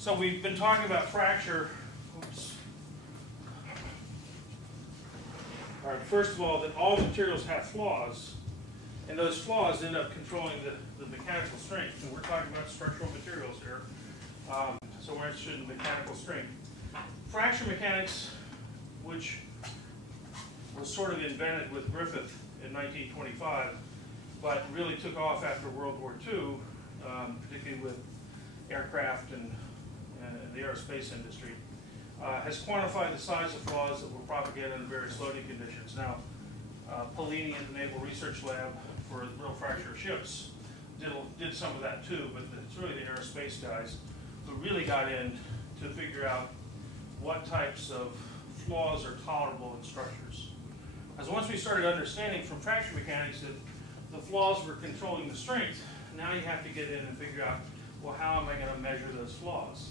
So we've been talking about fracture. Oops. All right, first of all, that all materials have flaws, and those flaws end up controlling the mechanical strength. And we're talking about structural materials here, so we're interested in mechanical strength. Fracture mechanics, which was sort of invented with Griffith in 1925, but really took off after World War II, particularly with aircraft and the aerospace industry, has quantified the size of flaws that were propagated in various loading conditions. Now, Polini at the Naval Research Lab for real fracture ships did some of that too, but it's really the aerospace guys who really got in to figure out what types of flaws are tolerable in structures. Because once we started understanding from fracture mechanics that the flaws were controlling the strength, now you have to get in and figure out, well, how am I going to measure those flaws?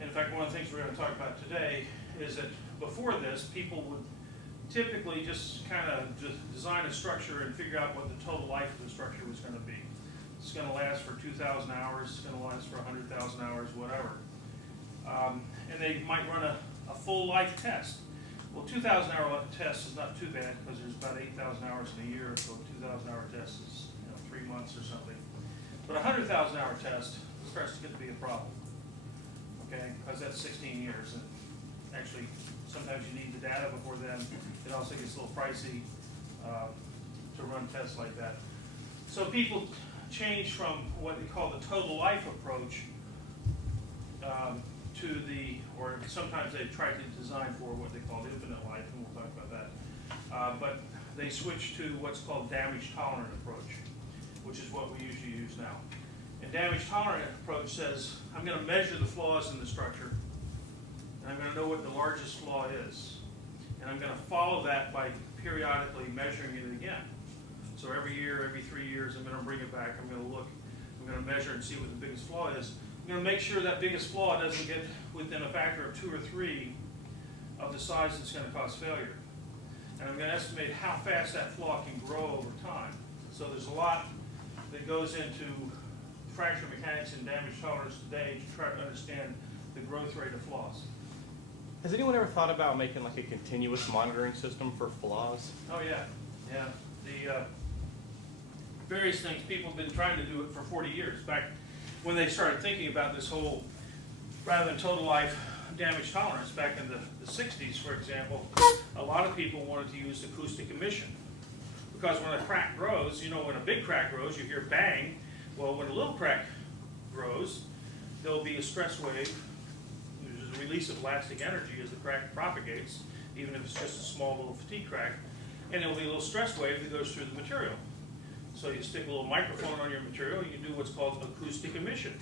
In fact, one of the things we're going to talk about today is that before this, people would typically just kind of design a structure and figure out what the total life of the structure was going to be. It's going to last for 2,000 hours, it's going to last for 100,000 hours, whatever. And they might run a full life test. Well, 2,000 hour test is not too bad because there's about 8,000 hours in a year, so a 2,000 hour test is 3 months or something. But a 100,000 hour test starts to get to be a problem, okay? Because that's 16 years, and actually sometimes you need the data before then. It also gets a little pricey to run tests like that. So people change from what they call the total life approach to the, or sometimes they try to design for what they call infinite life, and we'll talk about that. But they switch to what's called damage tolerant approach, which is what we usually use now. And damage tolerant approach says, I'm going to measure the flaws in the structure, and I'm going to know what the largest flaw is. And I'm going to follow that by periodically measuring it again. So every year, every 3 years, I'm going to bring it back, I'm going to look, I'm going to measure and see what the biggest flaw is. I'm going to make sure that biggest flaw doesn't get within a factor of 2 or 3 of the size that's going to cause failure. And I'm going to estimate how fast that flaw can grow over time. So there's a lot that goes into fracture mechanics and damage tolerance today to try to understand the growth rate of flaws. Has anyone ever thought about making like a continuous monitoring system for flaws? Oh yeah, yeah. The various things, people have been trying to do it for 40 years. Back when they started thinking about this whole, rather than total life damage tolerance, back in the 60s, for example, a lot of people wanted to use acoustic emission. Because when a crack grows, when a big crack grows, you hear bang. Well, when a little crack grows, there'll be a stress wave. There's a release of elastic energy as the crack propagates, even if it's just a small little fatigue crack. And there'll be a little stress wave that goes through the material. So you stick a little microphone on your material, you do what's called acoustic emission.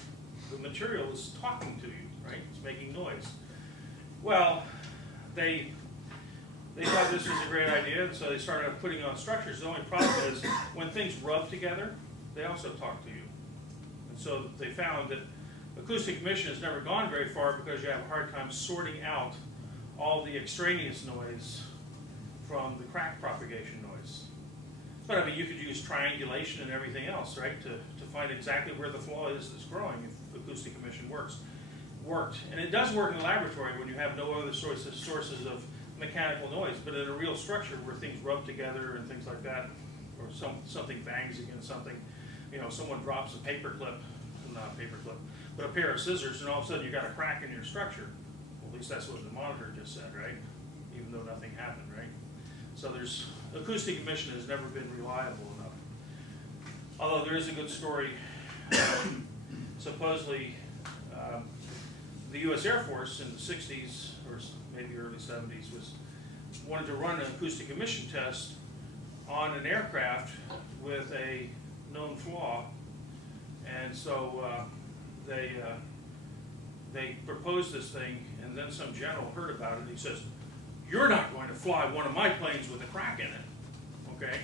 The material is talking to you, right? It's making noise. Well, they thought this was a great idea, and so they started putting on structures. The only problem is when things rub together, they also talk to you. And so they found that acoustic emission has never gone very far because you have a hard time sorting out all the extraneous noise from the crack propagation noise. But I mean, you could use triangulation and everything else, right, to find exactly where the flaw is that's growing if acoustic emission worked. And it does work in the laboratory when you have no other sources of mechanical noise, but in a real structure where things rub together and things like that, or something bangs against something, someone drops a paper clip, not a paper clip, but a pair of scissors, and all of a sudden you got a crack in your structure. Well, at least that's what the monitor just said, right? Even though nothing happened, right? So acoustic emission has never been reliable enough. Although there is a good story, supposedly the U.S. Air Force in the 60s, or maybe early 70s, wanted to run an acoustic emission test on an aircraft with a known flaw, and so they proposed this thing, and then some general heard about it, and he says, "You're not going to fly one of my planes with a crack in it," okay?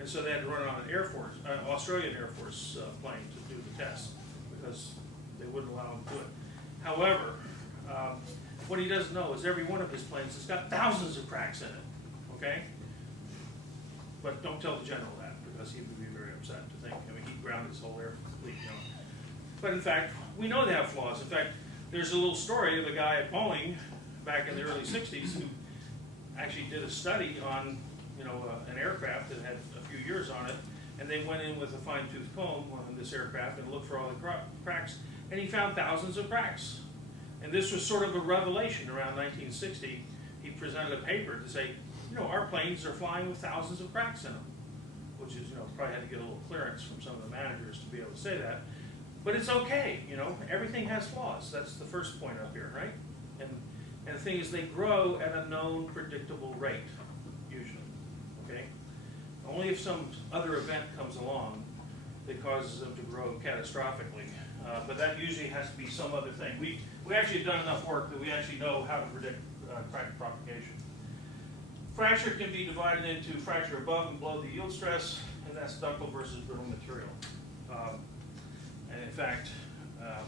And so they had to run it on an Australian Air Force plane to do the test because they wouldn't allow him to do it. However, what he doesn't know is every one of his planes has got thousands of cracks in it, okay? But don't tell the general that because he would be very upset to think, he grounded his whole air fleet, But in fact, we know they have flaws. In fact, there's a little story of a guy at Boeing back in the early 60s who actually did a study on, an aircraft that had a few years on it, and they went in with a fine-tooth comb on this aircraft and looked for all the cracks, and he found thousands of cracks. And this was sort of a revelation around 1960. He presented a paper to say, our planes are flying with thousands of cracks in them, which is, probably had to get a little clearance from some of the managers to be able to say that. But it's okay, everything has flaws. That's the first point up here, right? And the thing is, they grow at a known, predictable rate, usually, okay? Only if some other event comes along that causes them to grow catastrophically. But that usually has to be some other thing. We actually have done enough work that we actually know how to predict crack propagation. Fracture can be divided into fracture above and below the yield stress, and that's ductile versus brittle material. And in fact, have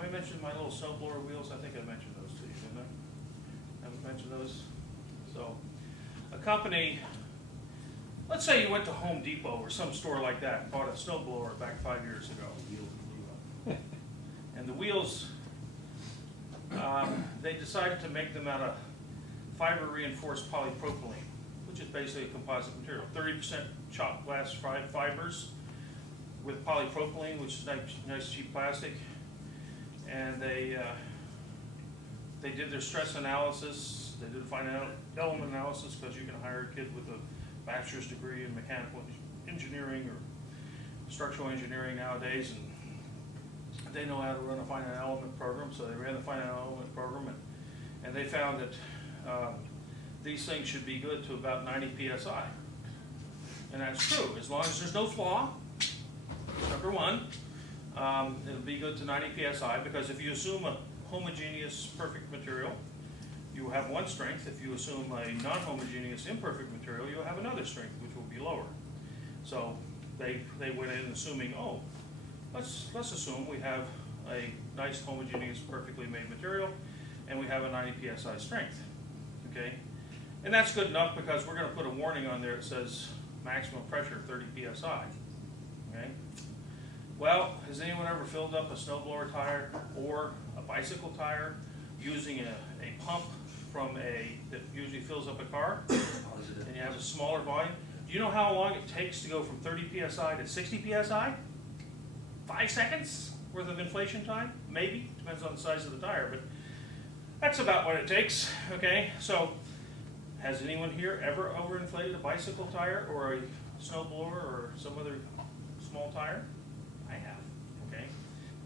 I mentioned my little snowblower wheels? I think I mentioned those to you, didn't I? Haven't mentioned those? So, a company, let's say you went to Home Depot or some store like that and bought a snowblower back 5 years ago. And the wheels, they decided to make them out of fiber reinforced polypropylene, which is basically a composite material. 30% chopped glass fibers with polypropylene, which is nice cheap plastic. And they did their stress analysis. They did a finite element analysis, because you can hire a kid with a bachelor's degree in mechanical engineering or structural engineering nowadays, and they know how to run a finite element program. So they ran the finite element program, and they found that these things should be good to about 90 psi. And that's true, as long as there's no flaw. Number one, it'll be good to 90 psi, because if you assume a homogeneous perfect material, you will have one strength. If you assume a non-homogeneous imperfect material, you'll have another strength, which will be lower. So they went in assuming, let's assume we have a nice homogeneous perfectly made material, and we have a 90 psi strength, okay? And that's good enough, because we're going to put a warning on there that says maximum pressure 30 psi, okay? Well, has anyone ever filled up a snowblower tire or a bicycle tire using a pump from that usually fills up a car, and you have a smaller volume? Do you know how long it takes to go from 30 psi to 60 psi? 5 seconds worth of inflation time? Maybe, depends on the size of the tire, but that's about what it takes, okay? So, has anyone here ever overinflated a bicycle tire or a snowblower or some other small tire? I have, okay,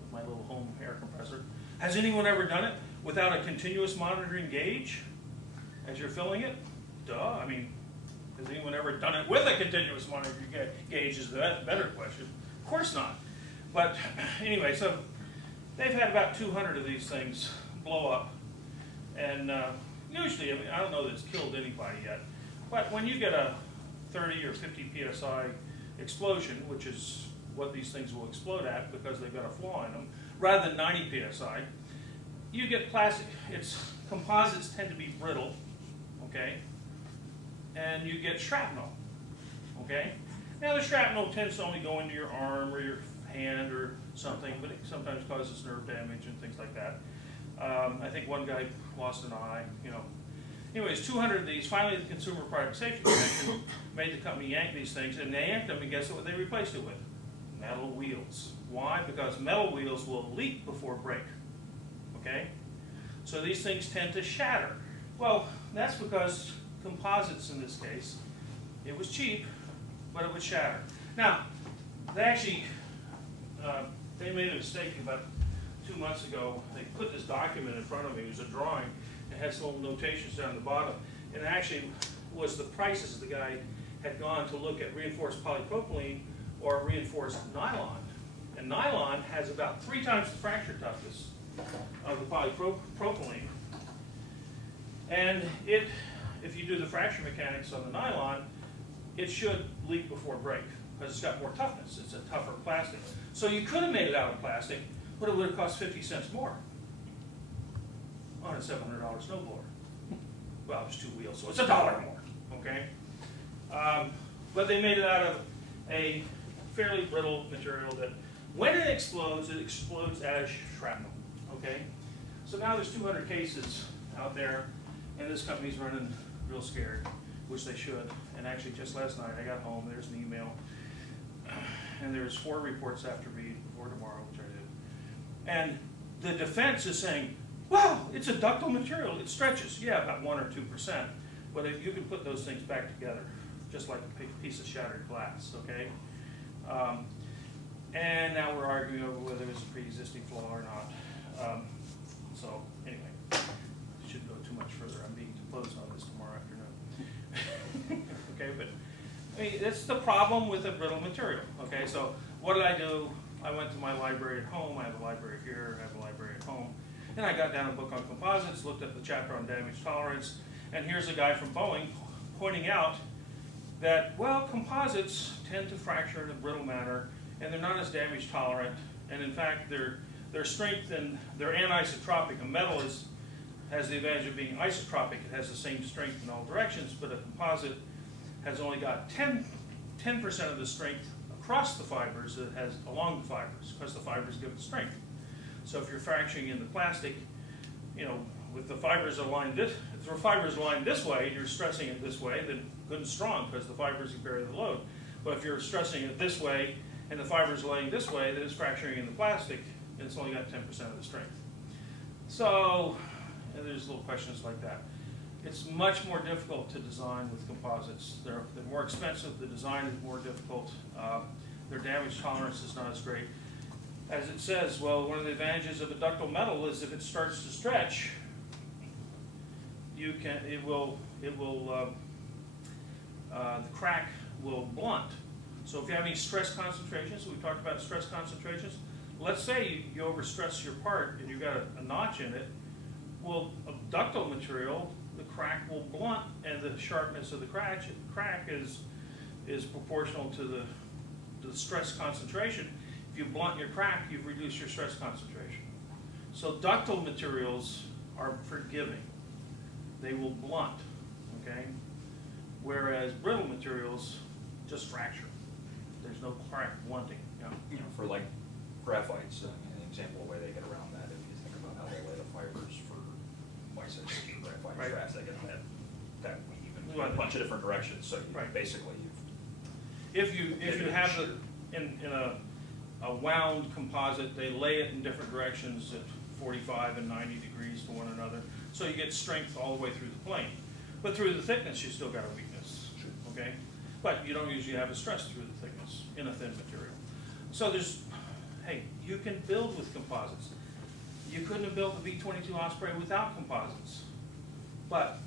with my little home air compressor. Has anyone ever done it without a continuous monitoring gauge as you're filling it? Duh, I mean, has anyone ever done it with a continuous monitoring gauge is the better question. Of course not. But anyway, so they've had about 200 of these things blow up. And usually, I mean, I don't know that it's killed anybody yet, but when you get a 30 or 50 psi explosion, which is what these things will explode at because they've got a flaw in them, rather than 90 psi, you get plastic. Composites tend to be brittle, okay, and you get shrapnel, okay. Now the shrapnel tends to only go into your arm or your hand or something, but it sometimes causes nerve damage and things like that. I think one guy lost an eye, Anyways, 200 of these. Finally, the Consumer Product Safety Commission made the company yank these things, and they yanked them, and guess what they replaced it with? Metal wheels. Why? Because metal wheels will leak before break, okay? So these things tend to shatter. Well, that's because composites in this case, it was cheap, but it would shatter. Now, they actually, they made a mistake about 2 months ago. They put this document in front of me. It was a drawing. It had some little notations down the bottom. And it actually was the prices the guy had gone to look at reinforced polypropylene or reinforced nylon. And nylon has about 3 times the fracture toughness of the polypropylene. And if you do the fracture mechanics on the nylon, it should leak before break because it's got more toughness. It's a tougher plastic. So you could have made it out of plastic, but it would have cost 50 cents more on a $700 snowblower. Well, it's 2 wheels, so it's $1 more, okay? But they made it out of a fairly brittle material that When it explodes as shrapnel, okay? So now there's 200 cases out there, and this company's running real scared, which they should. And actually, just last night, I got home, there's an email, and there's 4 reports after read before tomorrow, which I did. And the defense is saying, wow, it's a ductile material, it stretches. Yeah, about 1 or 2%, but if you can put those things back together, just like a piece of shattered glass, okay? And now we're arguing over whether it's a pre-existing flaw or not. So anyway, I shouldn't go too much further. I'm being deposed on this tomorrow afternoon. Okay, but I mean, that's the problem with a brittle material. Okay, so what did I do? I went to my library at home. I have a library here, I have a library at home. And I got down a book on composites, looked at the chapter on damage tolerance, and here's a guy from Boeing pointing out that, well, composites tend to fracture in a brittle manner, and they're not as damage tolerant, and in fact, their strength and they're anisotropic. A metal has the advantage of being isotropic. It has the same strength in all directions, but a composite has only got 10% of the strength across the fibers that it has along the fibers, because the fibers give it strength. So if you're fracturing in the plastic, you know, with the fibers aligned if the fibers aligned this way, you're stressing it this way, then good and strong, because the fibers can bear the load. But if you're stressing it this way, and the fibers laying this way, then it's fracturing in the plastic, and it's only got 10% of the strength. So, and there's little questions like that. It's much more difficult to design with composites. They're more expensive, the design is more difficult, their damage tolerance is not as great. As it says, well, one of the advantages of a ductile metal is if it starts to stretch, the crack will blunt. So if you have any stress concentrations, we talked about stress concentrations, let's say you overstress your part and you've got a notch in it, well, a ductile material, the crack will blunt, and the sharpness of the crack is proportional to the stress concentration. If you blunt your crack, you've reduced your stress concentration. So ductile materials are forgiving. They will blunt, okay? Whereas brittle materials just fracture. There's no crack blunting. You know, for like graphites, an example of the way they get around that, if you think about how they lay the fibers for bicycles or graphite Right. straps, they get that weave in a bunch of different directions. So you, Right. basically, If you have in a wound composite, they lay it in different directions at 45 and 90 degrees to one another, so you get strength all the way through the plane. But through the thickness, you still got a weakness, okay? But you don't usually have a stress through the thickness in a thin material. So hey, you can build with composites. You couldn't have built the V22 Osprey without composites. But,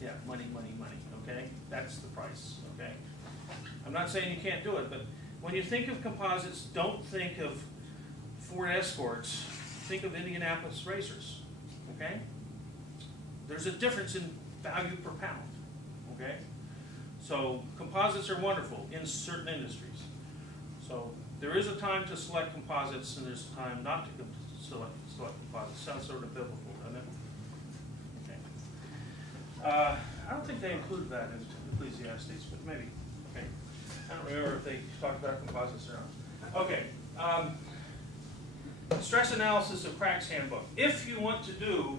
yeah, money, money, money, okay? That's the price, okay? I'm not saying you can't do it, but when you think of composites, don't think of Ford Escorts, think of Indianapolis Racers, okay? There's a difference in value per pound, okay? So composites are wonderful in certain industries. So there is a time to select composites, and there's a time not to select composites. Sounds sort of biblical, doesn't it? Okay. I don't think they include that in Ecclesiastes, but maybe. Okay. I don't remember if they talked about composites or not. Okay. Stress analysis of cracks handbook. If you want to do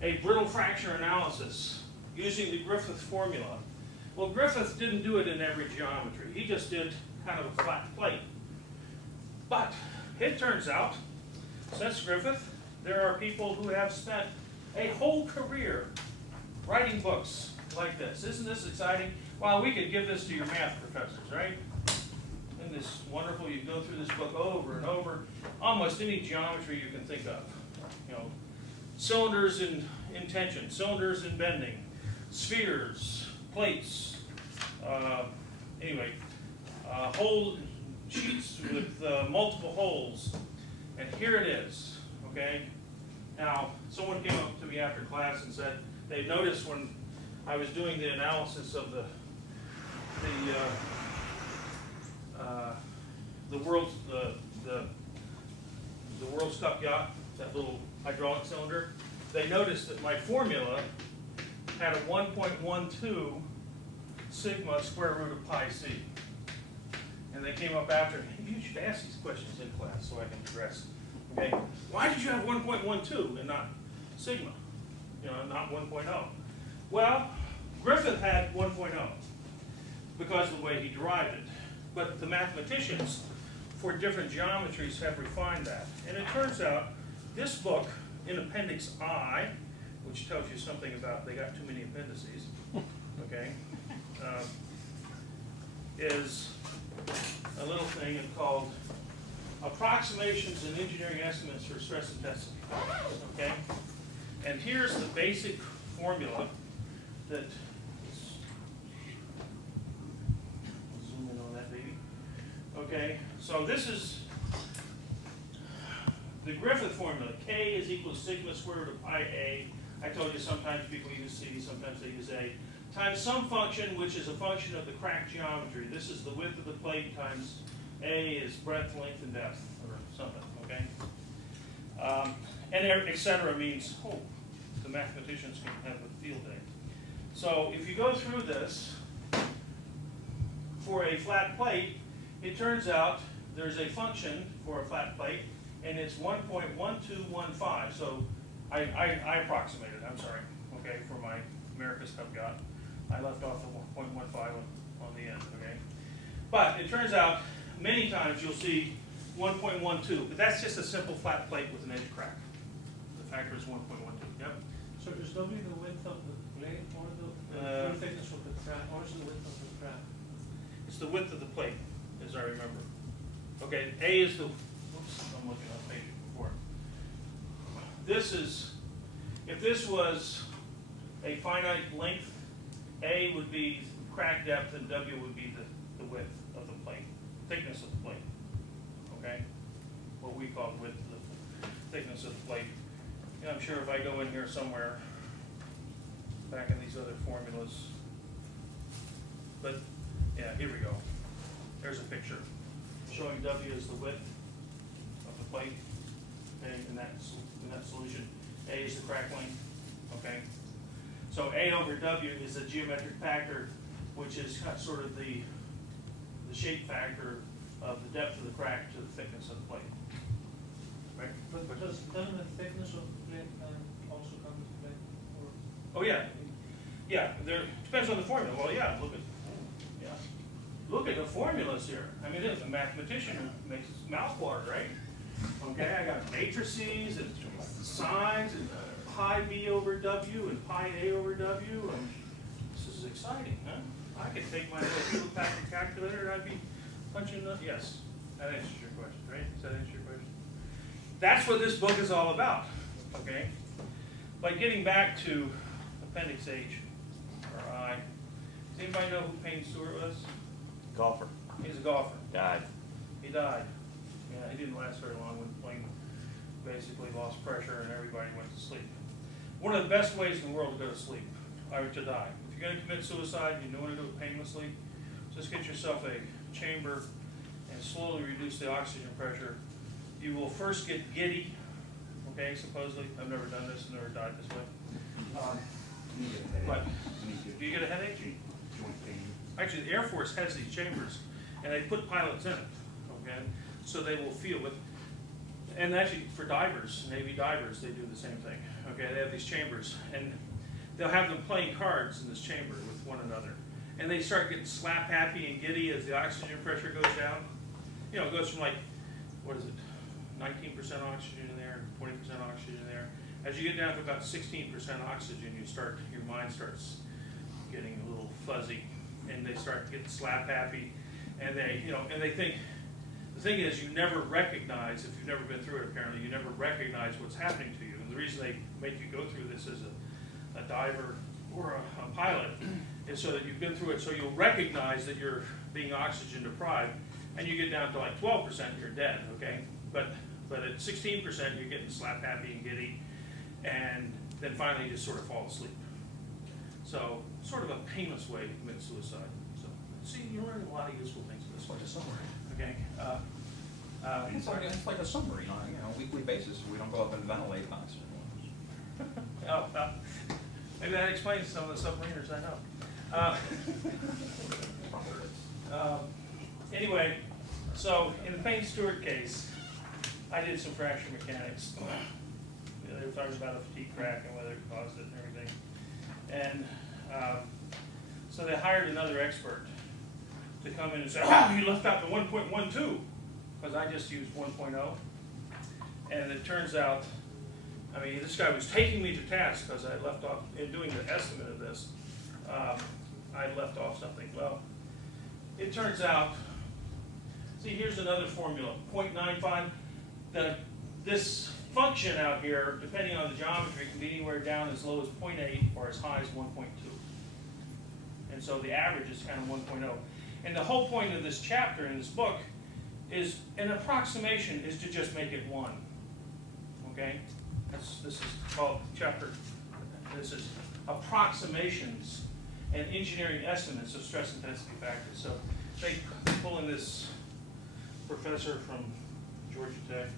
a brittle fracture analysis using the Griffith formula, well, Griffith didn't do it in every geometry. He just did kind of a flat plate. But it turns out, since Griffith, there are people who have spent a whole career writing books like this. Isn't this exciting? Well, we could give this to your math professors, right? Isn't this wonderful? You go through this book over and over, almost any geometry you can think of. You know, cylinders in tension, cylinders in bending, spheres, plates, whole sheets with multiple holes, and here it is, okay? Now, someone came up to me after class and said they noticed when I was doing the analysis of the World's Cup yacht, that little hydraulic cylinder, they noticed that my formula had a 1.12 sigma square root of pi c. And they came up after me, you should ask these questions in class so I can address. Okay, why did you have 1.12 and not sigma? You know, not 1.0. Well, Griffith had 1.0 because of the way he derived it. But the mathematicians for different geometries have refined that. And it turns out this book in Appendix I, which tells you something about they got too many appendices, okay, is a little thing called Approximations and Engineering Estimates for Stress Intensity, okay? And here's the basic formula that, zoom in on that baby, okay? So this is the Griffith formula. K is equal to sigma square root of pi a. I told you sometimes people use C, sometimes they use A, times some function which is a function of the crack geometry. This is the width of the plate times A is breadth, length, and depth, or something, okay? And et cetera means, oh, the mathematicians can have a field day. So if you go through this, for a flat plate, it turns out there's a function for a flat plate, and it's 1.1215. So I approximated, I'm sorry, okay, for my America's Cup yacht. I left off the 1.15 on the end, okay? But it turns out many times you'll see 1.12, but that's just a simple flat plate with an edge crack. The factor is 1.12, yep. So is W the width of the plate or the thickness of the crack, or is the width of the crack? It's the width of the plate, as I remember. Okay, A is the, whoops, I'm looking on page before. This is, if this was a finite length, A would be crack depth and W would be the width of the plate, thickness of the plate, okay? What we call width, the thickness of the plate. Yeah, I'm sure if I go in here somewhere, back in these other formulas, but yeah, here we go. There's a picture showing W is the width of the plate, okay, in that solution. A is the crack length, okay? So A over W is a geometric factor, which is sort of the shape factor of the depth of the crack to the thickness of the plate, right? But doesn't the thickness of the plate also come into play? Or? Oh yeah, yeah. There depends on the formula. Well, yeah. Look at the formulas here. I mean, there's a mathematician who makes his mouth water, right? Okay, I got matrices and sines and pi b over w and pi a over w. And this is exciting, huh? I could take my little field packet calculator and I'd be punching the, yes, that answers your question, right? Does that answer your question? That's what this book is all about, okay? But getting back to Appendix H, or I, does anybody know who Payne Stewart was? Golfer. He's a golfer. Died. He died. Yeah, he didn't last very long when the plane basically lost pressure and everybody went to sleep. One of the best ways in the world to go to sleep, or to die. If you're going to commit suicide and you don't want to do it painlessly, just get yourself a chamber and slowly reduce the oxygen pressure. You will first get giddy, okay, supposedly. I've never done this, never died this way. But do you get a headache? Actually, the Air Force has these chambers, and they put pilots in it, okay? So they will feel it. And actually, for divers, Navy divers, they do the same thing, okay? They have these chambers, and they'll have them playing cards in this chamber with one another. And they start getting slap happy and giddy as the oxygen pressure goes down. You know, it goes from like, what is it, 19% oxygen in there, 20% oxygen in there. As you get down to about 16% oxygen, your mind starts getting a little fuzzy, and they start getting slap happy, and they think, the thing is, you never recognize, if you've never been through it apparently, you never recognize what's happening to you. And the reason they make you go through this as a diver or a pilot is so that you've been through it, so you'll recognize that you're being oxygen deprived, and you get down to like 12%, you're dead, okay? But at 16%, you're getting slap happy and giddy, and then finally you just sort of fall asleep. So, sort of a painless way to commit suicide. So, see, you learn a lot of useful things in this It's like a summary. Okay. It's like a summary on a weekly basis. We don't go up and ventilate oxygen levels. Maybe that explains some of the submariners I know. Anyway, So in the Payne Stewart case, I did some fracture mechanics. They were talking about a fatigue crack and whether it caused it and everything. And so they hired another expert to come in and say, oh, you left out the 1.12, because I just used 1.0. And it turns out, I mean, this guy was taking me to task because I left off, in doing the estimate of this, I left off something. Well, it turns out, see, here's another formula, 0.95. This function out here, depending on the geometry, can be anywhere down as low as 0.8 or as high as 1.2. And so the average is kind of 1.0. And the whole point of this chapter in this book is an approximation is to just make it 1. Okay? This is called chapter, this is approximations and engineering estimates of stress intensity factors. So they pull in this professor from Georgia Tech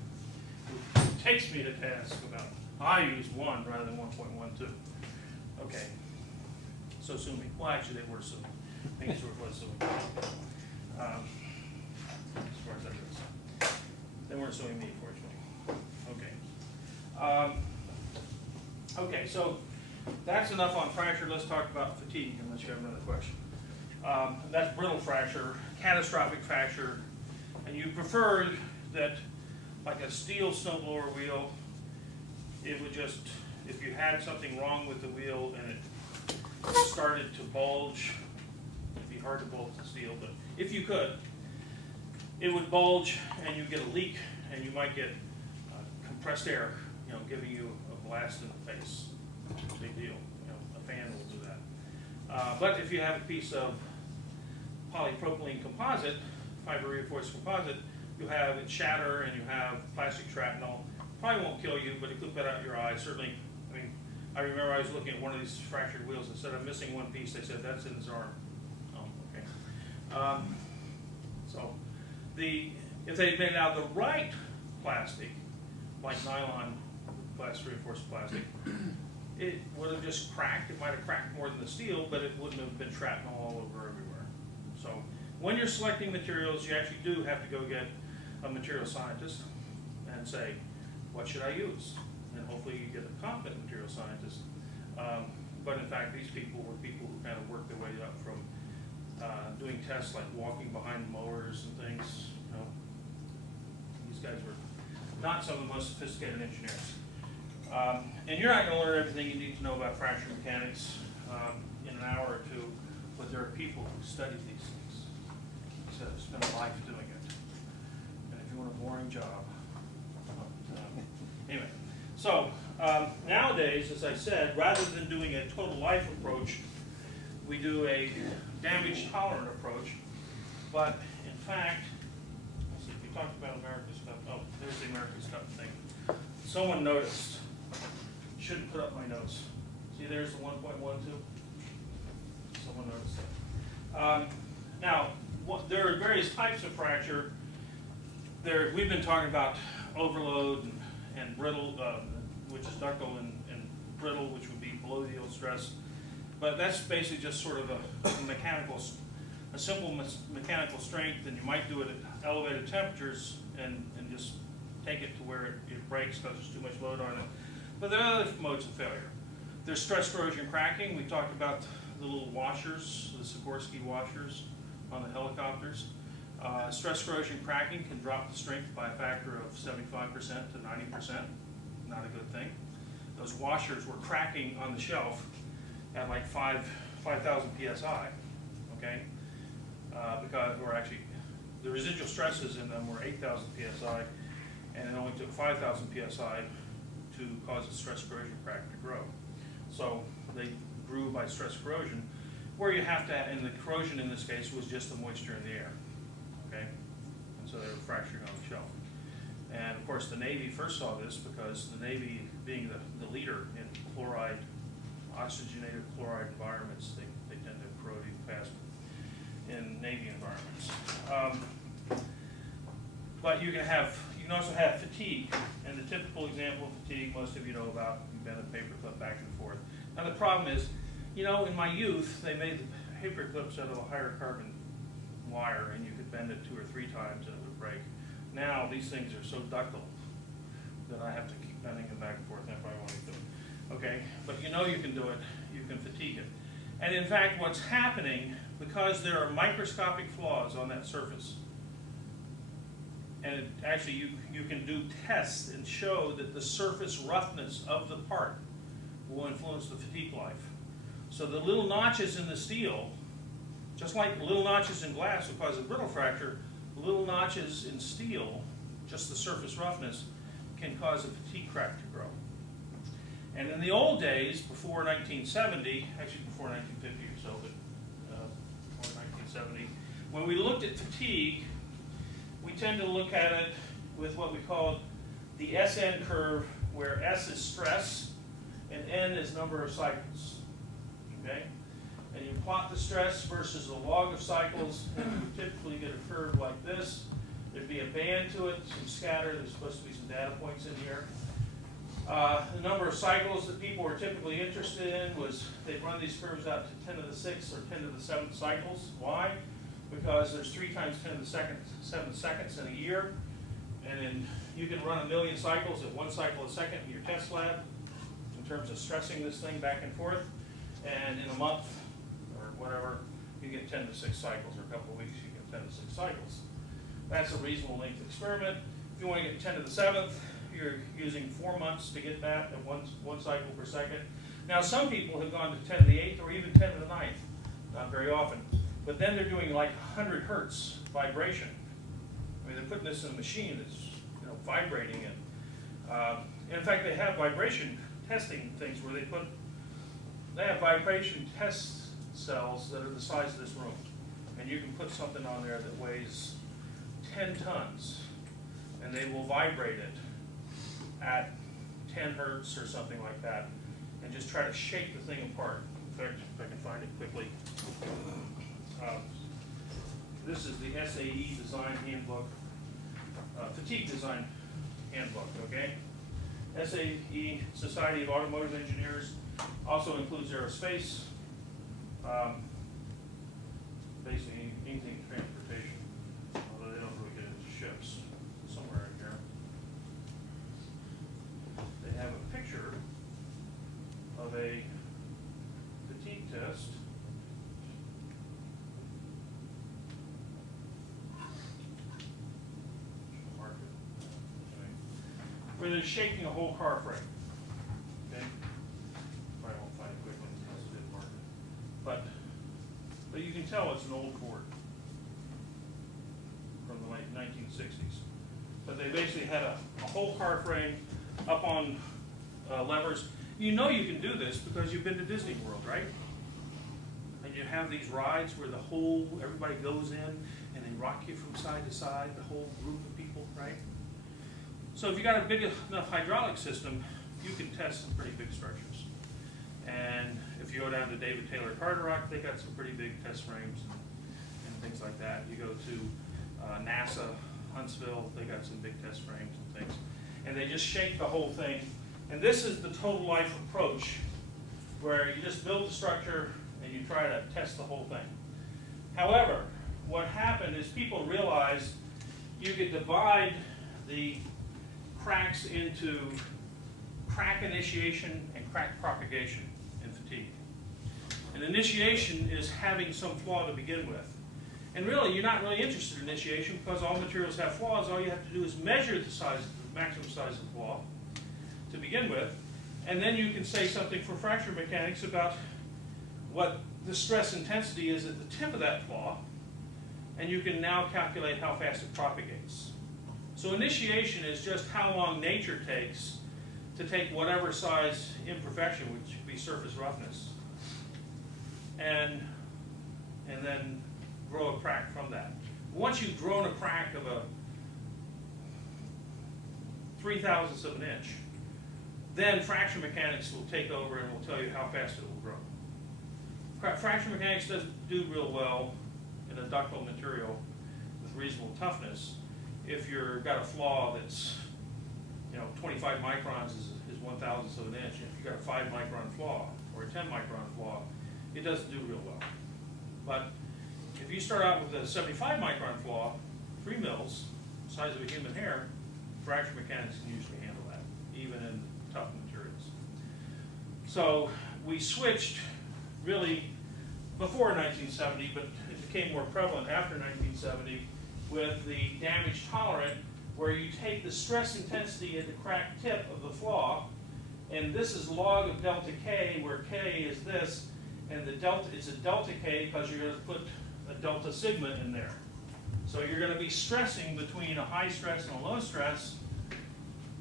who takes me to task about, I used 1 rather than 1.12. Okay, so sue me. Well, actually they were suing. I think Stewart was suing. As far as that goes. They weren't suing me, fortunately. Okay. Okay, so that's enough on fracture. Let's talk about fatigue, unless you have another question. That's brittle fracture, catastrophic fracture, and you preferred that, like a steel snowblower wheel, it would just, if you had something wrong with the wheel and it started to bulge, it'd be hard to bulge the steel, but if you could, it would bulge and you get a leak and you might get compressed air, you know, giving you a blast in the face. Big deal. You know, a fan will do that. But if you have a piece of polypropylene composite, fiber reinforced composite, you have it shatter and you have plastic shrapnel. Probably won't kill you, but it could put out your eye. Certainly, I mean, I remember I was looking at one of these fractured wheels. Instead of missing one piece, they said that's in his arm. Oh, okay. So, if they'd made out the right plastic, like nylon reinforced plastic, it would have just cracked. It might have cracked more than the steel, but it wouldn't have been shrapnel all over everywhere. So when you're selecting materials, you actually do have to go get a material scientist and say, what should I use? And hopefully you get a competent material scientist. But in fact, these people were people who kind of worked their way up from doing tests like walking behind mowers and things. You know, these guys were not some of the most sophisticated engineers. And you're not going to learn everything you need to know about fracture mechanics in an hour or two, but there are people who study these things, so spend a life doing it. And if you want a boring job, anyway. So nowadays, as I said, rather than doing a total life approach, we do a damage tolerant approach. But in fact, let's see, we talked about America's Cup. Oh, there's the America's Cup thing. Someone noticed. Shouldn't put up my notes. See, there's the 1.12. Someone noticed that. Now, there are various types of fracture. We've been talking about overload and brittle, which is ductile, and brittle, which would be below yield stress. But that's basically just sort of a simple mechanical strength, and you might do it at elevated temperatures and just take it to where it breaks because there's too much load on it. But there are other modes of failure. There's stress corrosion cracking. We talked about the little washers, the Sikorsky washers on the helicopters. Stress corrosion cracking can drop the strength by a factor of 75% to 90%. Not a good thing. Those washers were cracking on the shelf at like 5,000 psi, okay? Because, or actually, the residual stresses in them were 8,000 psi, and it only took 5,000 psi to cause a stress corrosion crack to grow. So they grew by stress corrosion, where you have to, and the corrosion in this case was just the moisture in the air, okay? And so they were fracturing on the shelf. And of course the Navy first saw this because the Navy, being the leader in chloride, oxygenated chloride environments, they tend to corrode even faster in Navy environments. But you can also have fatigue, and the typical example of fatigue most of you know about, you bend a paper clip back and forth. Now the problem is, you know, in my youth, they made the paper clips out of a higher carbon wire, and you could bend it 2 or 3 times and it would break. Now, these things are so ductile that I have to keep bending them back and forth if I want to do it. Okay, but you know you can do it, you can fatigue it. And in fact, what's happening, because there are microscopic flaws on that surface, and actually you can do tests and show that the surface roughness of the part will influence the fatigue life. So the little notches in the steel, just like little notches in glass will cause a brittle fracture, little notches in steel, just the surface roughness, can cause a fatigue crack to grow. And in the old days, before 1970, actually before 1950 or so, but before 1970, when we looked at fatigue, we tend to look at it with what we call the SN curve, where S is stress and N is number of cycles. Okay? And you plot the stress versus the log of cycles, and you typically get a curve like this. There'd be a band to it, some scatter, there's supposed to be some data points in here. The number of cycles that people were typically interested in was, they'd run these curves out to 10 to the 6th or 10 to the 7th cycles. Why? Because there's 3 times 10 to the 7 seconds in a year, and then you can run 1,000,000 cycles at 1 cycle a second in your test lab in terms of stressing this thing back and forth, and in a month or whatever, you get 10 to 6 cycles, or a couple of weeks you get 10 to 6 cycles. That's a reasonable length experiment. If you want to get 10 to the 7th, you're using 4 months to get that at one cycle per second. Now some people have gone to 10 to the 8th or even 10 to the 9th, not very often. But then they're doing like 100 hertz vibration. I mean, they're putting this in a machine that's, you know, vibrating it. In fact, they have vibration testing things where they have vibration test cells that are the size of this room. And you can put something on there that weighs 10 tons, and they will vibrate it at 10 hertz or something like that, and just try to shake the thing apart. In fact, if I can find it quickly. This is the SAE design handbook, fatigue design handbook, okay? SAE, Society of Automotive Engineers, also includes aerospace, basically anything in transportation, although they don't really get into ships, somewhere in here. They have a picture of a fatigue test. Where they're shaking a whole car frame. Okay? I won't find it quickly because it didn't mark it. But you can tell it's an old Ford from the late 1960s. But they basically had a whole car frame up on levers. You know you can do this because you've been to Disney World, right? And you have these rides where everybody goes in and they rock you from side to side, the whole group of people, right? So if you got a big enough hydraulic system, you can test some pretty big structures. And if you go down to David Taylor Carderock, they got some pretty big test frames and things like that. You go to NASA, Huntsville, they got some big test frames and things. And they just shake the whole thing. And this is the total life approach, where you just build the structure and you try to test the whole thing. However, what happened is people realized you could divide the cracks into crack initiation and crack propagation in fatigue. And initiation is having some flaw to begin with. And really, you're not really interested in initiation because all materials have flaws. All you have to do is measure the size, the maximum size of the flaw to begin with. And then you can say something for fracture mechanics about what the stress intensity is at the tip of that flaw. And you can now calculate how fast it propagates. So initiation is just how long nature takes to take whatever size imperfection, which could be surface roughness, and then grow a crack from that. Once you've grown a crack of a 3/1000th of an inch, then fracture mechanics will take over and will tell you how fast it will grow. Fracture mechanics doesn't do real well in a ductile material with reasonable toughness. If you've got a flaw that's, 25 microns is 1/1000th of an inch. If you've got a 5 micron flaw or a 10 micron flaw, it doesn't do real well. But if you start out with a 75 micron flaw, 3 mils, size of a human hair, fracture mechanics can usually handle that, even in tough materials. So we switched really before 1970, but it became more prevalent after 1970 with the damage tolerant, where you take the stress intensity at the crack tip of the flaw, and this is log of delta K, where K is this, and the delta, it's a delta K because you're going to put a delta sigma in there. So you're going to be stressing between a high stress and a low stress,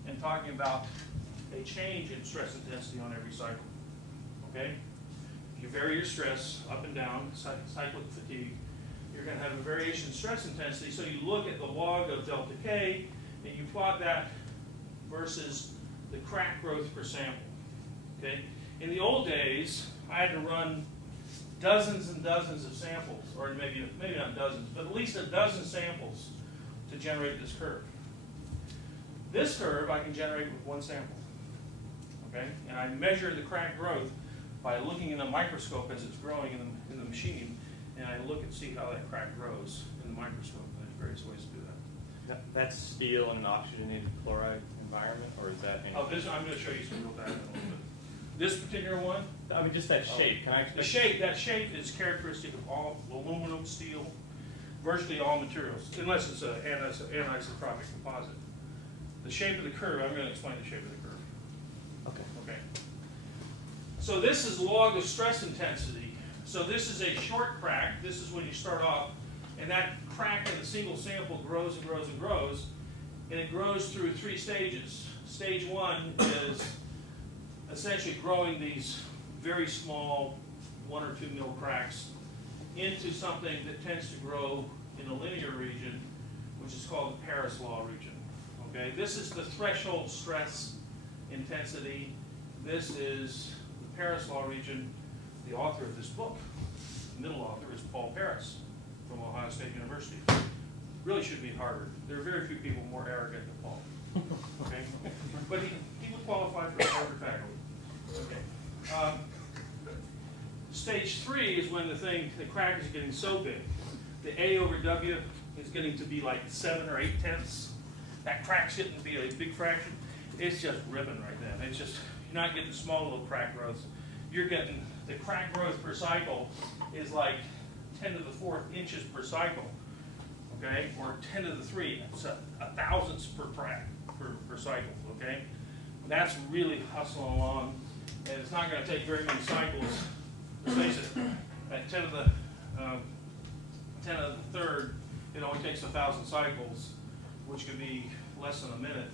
and talking about a change in stress intensity on every cycle. Okay? If you vary your stress up and down, cyclic fatigue, you're going to have a variation in stress intensity. So you look at the log of delta K, and you plot that versus the crack growth per sample. Okay? In the old days, I had to run dozens and dozens of samples, or maybe not dozens, but at least a dozen samples to generate this curve. This curve I can generate with one sample. Okay? And I measure the crack growth by looking in the microscope as it's growing in the machine, and I look and see how that crack grows in the microscope. And there's various ways to do that. That's steel in an oxygenated chloride environment, or is that Oh, this, I'm going to show you some real data in a little bit. This particular one, I mean, just that shape. Can I the shape, that shape is characteristic of all aluminum, steel, virtually all materials, unless it's an anisotropic composite. The shape of the curve, I'm going to explain the shape of the curve. Okay. Okay. So this is log of stress intensity. So this is a short crack. This is when you start off, and that crack in a single sample grows and grows and grows, and it grows through 3 stages. Stage 1 is essentially growing these very small 1 or 2 mil cracks into something that tends to grow in a linear region, which is called the Paris law region. Okay, this is the threshold stress intensity. This is the Paris law region. The author of this book, the middle author, is Paul Paris from Ohio State University. Really should be at Harvard. There are very few people more arrogant than Paul. Okay, but he would qualify for Harvard faculty. Okay. Stage 3 is when the crack is getting so big. The A over W is getting to be like 7 or 8 tenths. That crack's getting to be a big fraction. It's just ripping right then. It's just, you're not getting small little crack growths. You're getting, the crack growth per cycle is like 10 to the 4th inches per cycle. Okay, or 10 to the 3, it's a thousandths per crack per cycle. Okay, that's really hustling along, and it's not going to take very many cycles. Let's face it, at 10 to the 3rd, it only takes 1,000 cycles, which could be less than a minute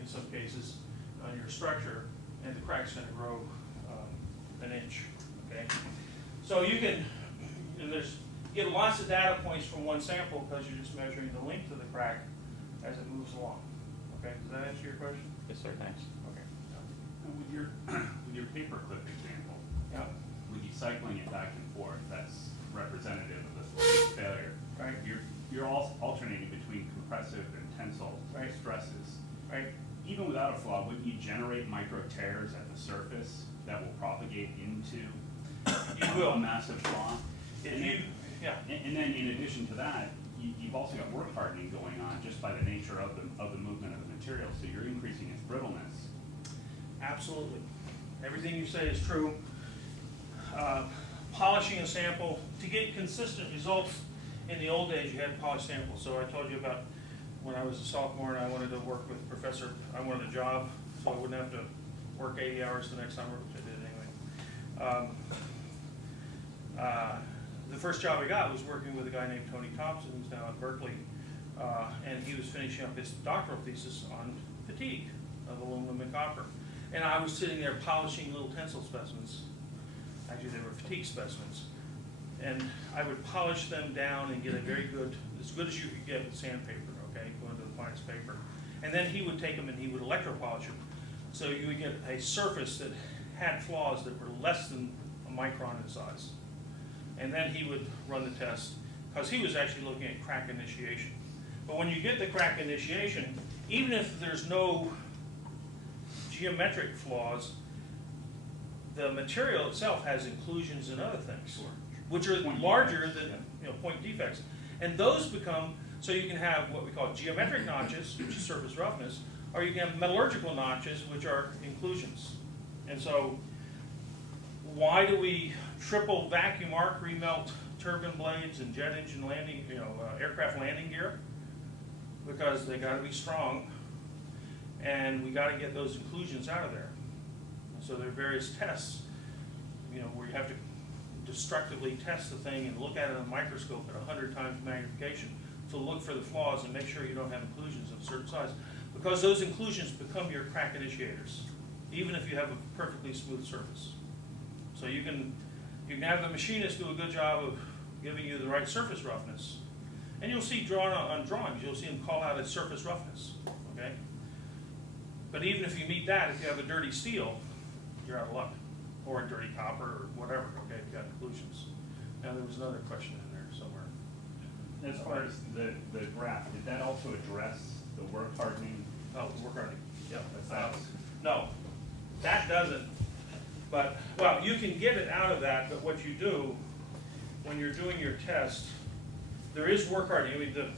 in some cases on your structure, and the crack's going to grow an inch. Okay, so you can, and you get lots of data points from one sample because you're just measuring the length of the crack as it moves along. Okay, does that answer your question? Yes, sir. Thanks. Okay. With your paperclip example, Yeah. with you cycling it back and forth, that's representative of the failure. Right. You're all alternating between compressive and tensile Right. stresses. Right. Even without a flaw, wouldn't you generate micro tears at the surface that will propagate into You will. a massive flaw? If And you, then- yeah. And then in addition to that, you've also got work hardening going on just by the nature of the movement of the material, so you're increasing its brittleness. Absolutely. Everything you say is true. Polishing a sample, to get consistent results, in the old days you had to polish samples. So I told you about when I was a sophomore and I wanted to work with Professor, I wanted a job so I wouldn't have to work 80 hours the next summer, which I did anyway. The first job I got was working with a guy named Tony Thompson, who's now at Berkeley, and he was finishing up his doctoral thesis on fatigue of aluminum and copper. And I was sitting there polishing little tensile specimens. Actually, they were fatigue specimens. And I would polish them down and get a very good, as good as you could get with sandpaper, okay, going to the finest paper. And then he would take them and he would electropolish them. So you would get a surface that had flaws that were less than a micron in size. And then he would run the test, because he was actually looking at crack initiation. But when you get the crack initiation, even if there's no geometric flaws, the material itself has inclusions and other things, which are larger than point defects. And those become So you can have what we call geometric notches, which is surface roughness, or you can have metallurgical notches, which are inclusions. And so why do we triple vacuum arc remelt turbine blades and jet engine landing, aircraft landing gear? Because they got to be strong, and we got to get those inclusions out of there. So there are various tests, where you have to destructively test the thing and look at it on a microscope at 100 times magnification to look for the flaws and make sure you don't have inclusions of a certain size. Because those inclusions become your crack initiators, even if you have a perfectly smooth surface. So you can have the machinist do a good job of giving you the right surface roughness. And you'll see drawn on drawings, you'll see them call out its surface roughness, okay? But even if you meet that, if you have a dirty steel, you're out of luck. Or a dirty copper, or whatever, okay, if you got inclusions. Now there was another question in there somewhere. As far as the graph, did that also address the work hardening? Oh, work hardening, yep. That's No, that doesn't. But, well, you can get it out of that, but what you do, when you're doing your test, there is work hardening. I mean,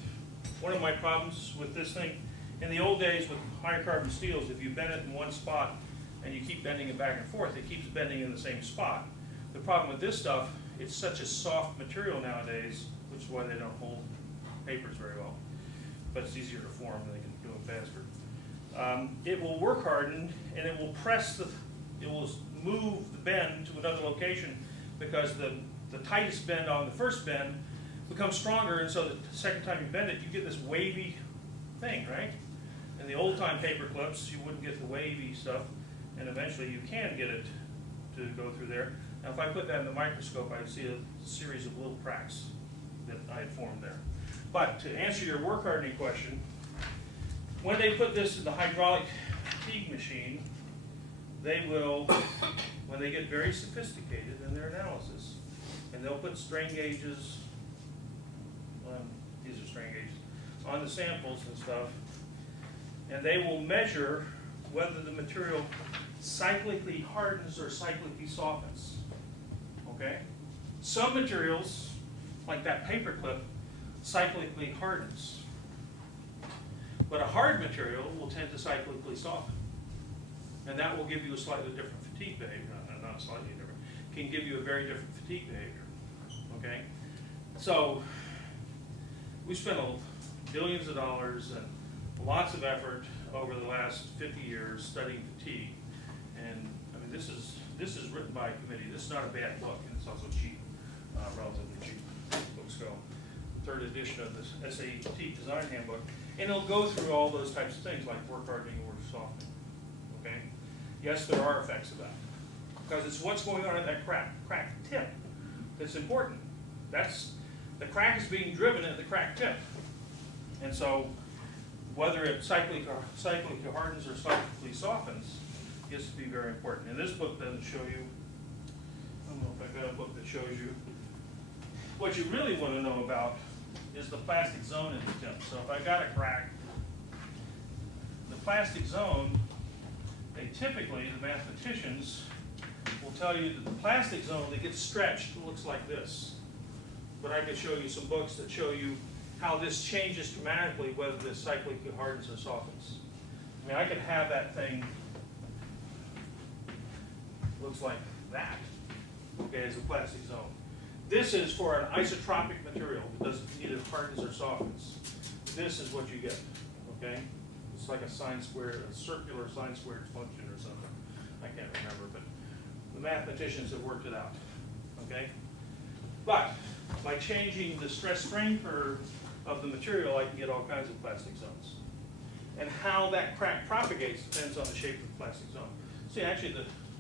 one of my problems with this thing, in the old days with higher carbon steels, if you bend it in one spot and you keep bending it back and forth, it keeps bending in the same spot. The problem with this stuff, it's such a soft material nowadays, which is why they don't hold papers very well. But it's easier to form and they can do them faster. It will work harden and it will it will move the bend to another location because the tightest bend on the first bend becomes stronger, and so the second time you bend it, you get this wavy thing, right? In the old time paper clips, you wouldn't get the wavy stuff, and eventually you can get it to go through there. Now if I put that in the microscope, I'd see a series of little cracks that I had formed there. But to answer your work hardening question, when they put this in the hydraulic fatigue machine, they will, when they get very sophisticated in their analysis, and they'll put strain gauges, these are strain gauges, on the samples and stuff, and they will measure whether the material cyclically hardens or cyclically softens, okay? Some materials, like that paper clip, cyclically hardens. But a hard material will tend to cyclically soften. And that will give you a slightly different fatigue behavior. Not slightly different. Can give you a very different fatigue behavior. Okay? So, we spent billions of dollars and lots of effort over the last 50 years studying fatigue. And I mean, this is written by a committee. This is not a bad book, and it's also cheap, relatively cheap. Books go. Third edition of this SAE Fatigue Design Handbook. And it'll go through all those types of things like work hardening or softening. Okay? Yes, there are effects of that. Because it's what's going on in that crack tip that's important. The crack is being driven at the crack tip. And so whether it cyclically hardens or cyclically softens gets to be very important. And this book doesn't show you, I don't know if I've got a book that shows you. What you really want to know about is the plastic zone in the tip. So if I got a crack, the plastic zone, they typically, the mathematicians, will tell you that the plastic zone that gets stretched looks like this. But I could show you some books that show you how this changes dramatically, whether this cyclically hardens or softens. I mean, I could have that thing looks like that, okay, as a plastic zone. This is for an isotropic material that doesn't either hardens or softens. This is what you get, okay? It's like a sine squared, a circular sine squared function or something. I can't remember, but the mathematicians have worked it out, okay? But by changing the stress strain curve of the material, I can get all kinds of plastic zones. And how that crack propagates depends on the shape of the plastic zone. See, actually,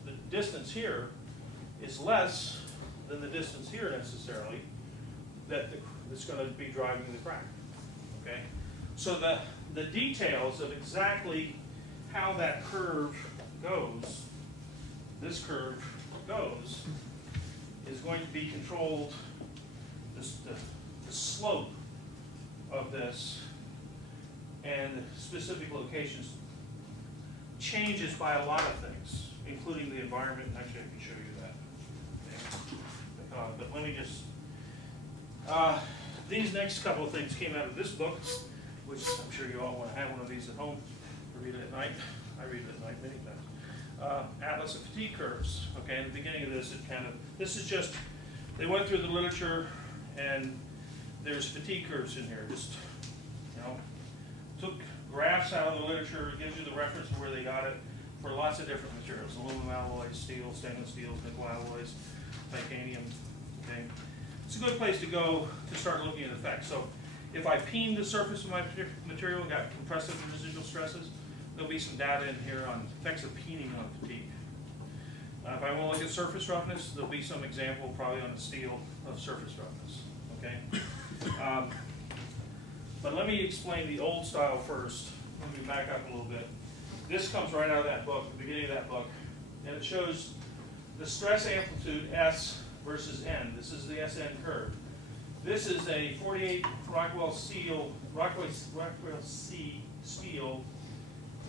the distance here is less than the distance here necessarily that's going to be driving the crack. Okay, so the details of exactly how that curve goes, this curve goes, is going to be controlled. The slope of this and specific locations changes by a lot of things, including the environment. Actually, I can show you that. Okay. But let me just, these next couple of things came out of this book, which I'm sure you all want to have one of these at home to read it at night. I read it at night many times. Atlas of Fatigue Curves. Okay, in the beginning of this, this is just, they went through the literature and there's fatigue curves in here. Just, took graphs out of the literature, gives you the reference to where they got it for lots of different materials: aluminum alloys, steel, stainless steels, nickel alloys, titanium. Okay, it's a good place to go to start looking at effects. So, if I peen the surface of my material, got compressive and residual stresses, there'll be some data in here on effects of peening on fatigue. If I want to look at surface roughness, there'll be some example probably on the steel of surface roughness. Okay. But let me explain the old style first. Let me back up a little bit. This comes right out of that book, the beginning of that book, and it shows the stress amplitude S versus N. This is the SN curve. This is a 48 Rockwell C steel.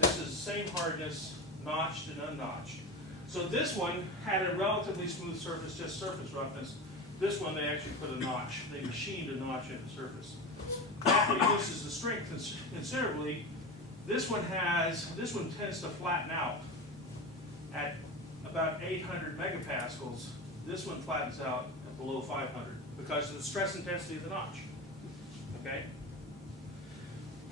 This is same hardness, notched and unnotched. So this one had a relatively smooth surface, just surface roughness. This one they actually put a notch. They machined a notch in the surface. That reduces the strength considerably. This one tends to flatten out at about 800 megapascals. This one flattens out at below 500 because of the stress intensity of the notch. Okay?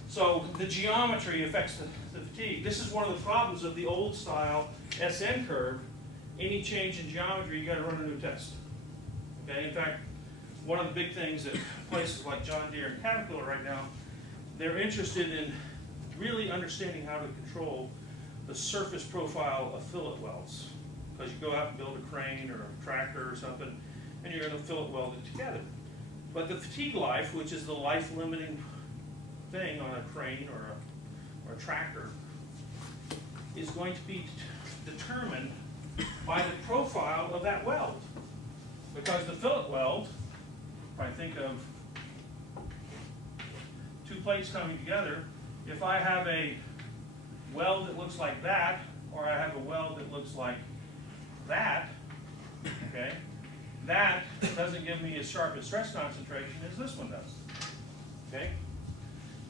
So the geometry affects the fatigue. This is one of the problems of the old style SN curve. Any change in geometry, you got to run a new test. Okay? In fact, one of the big things that places like John Deere and Caterpillar right now, they're interested in really understanding how to control the surface profile of fillet welds. Because you go out and build a crane or a tractor or something, and you're going to fillet weld it together. But the fatigue life, which is the life-limiting thing on a crane or a tractor, is going to be determined by the profile of that weld. Because the fillet weld, if I think of two plates coming together, if I have a weld that looks like that, or I have a weld that looks like that, okay, that doesn't give me as sharp a stress concentration as this one does. Okay?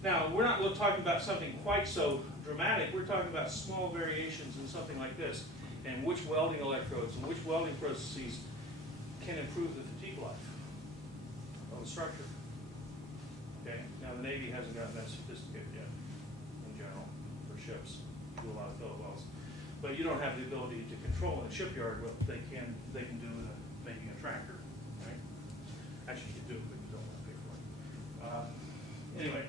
Now, we're not talking about something quite so dramatic. We're talking about small variations in something like this, and which welding electrodes and which welding processes can improve the fatigue life of the structure. Okay? Now, the Navy hasn't gotten that sophisticated yet, in general, for ships. Do a lot of fillet welds. But you don't have the ability to control in a shipyard what they can do with making a tractor. Right? Actually, you do, but you don't want to pay for it. Anyway.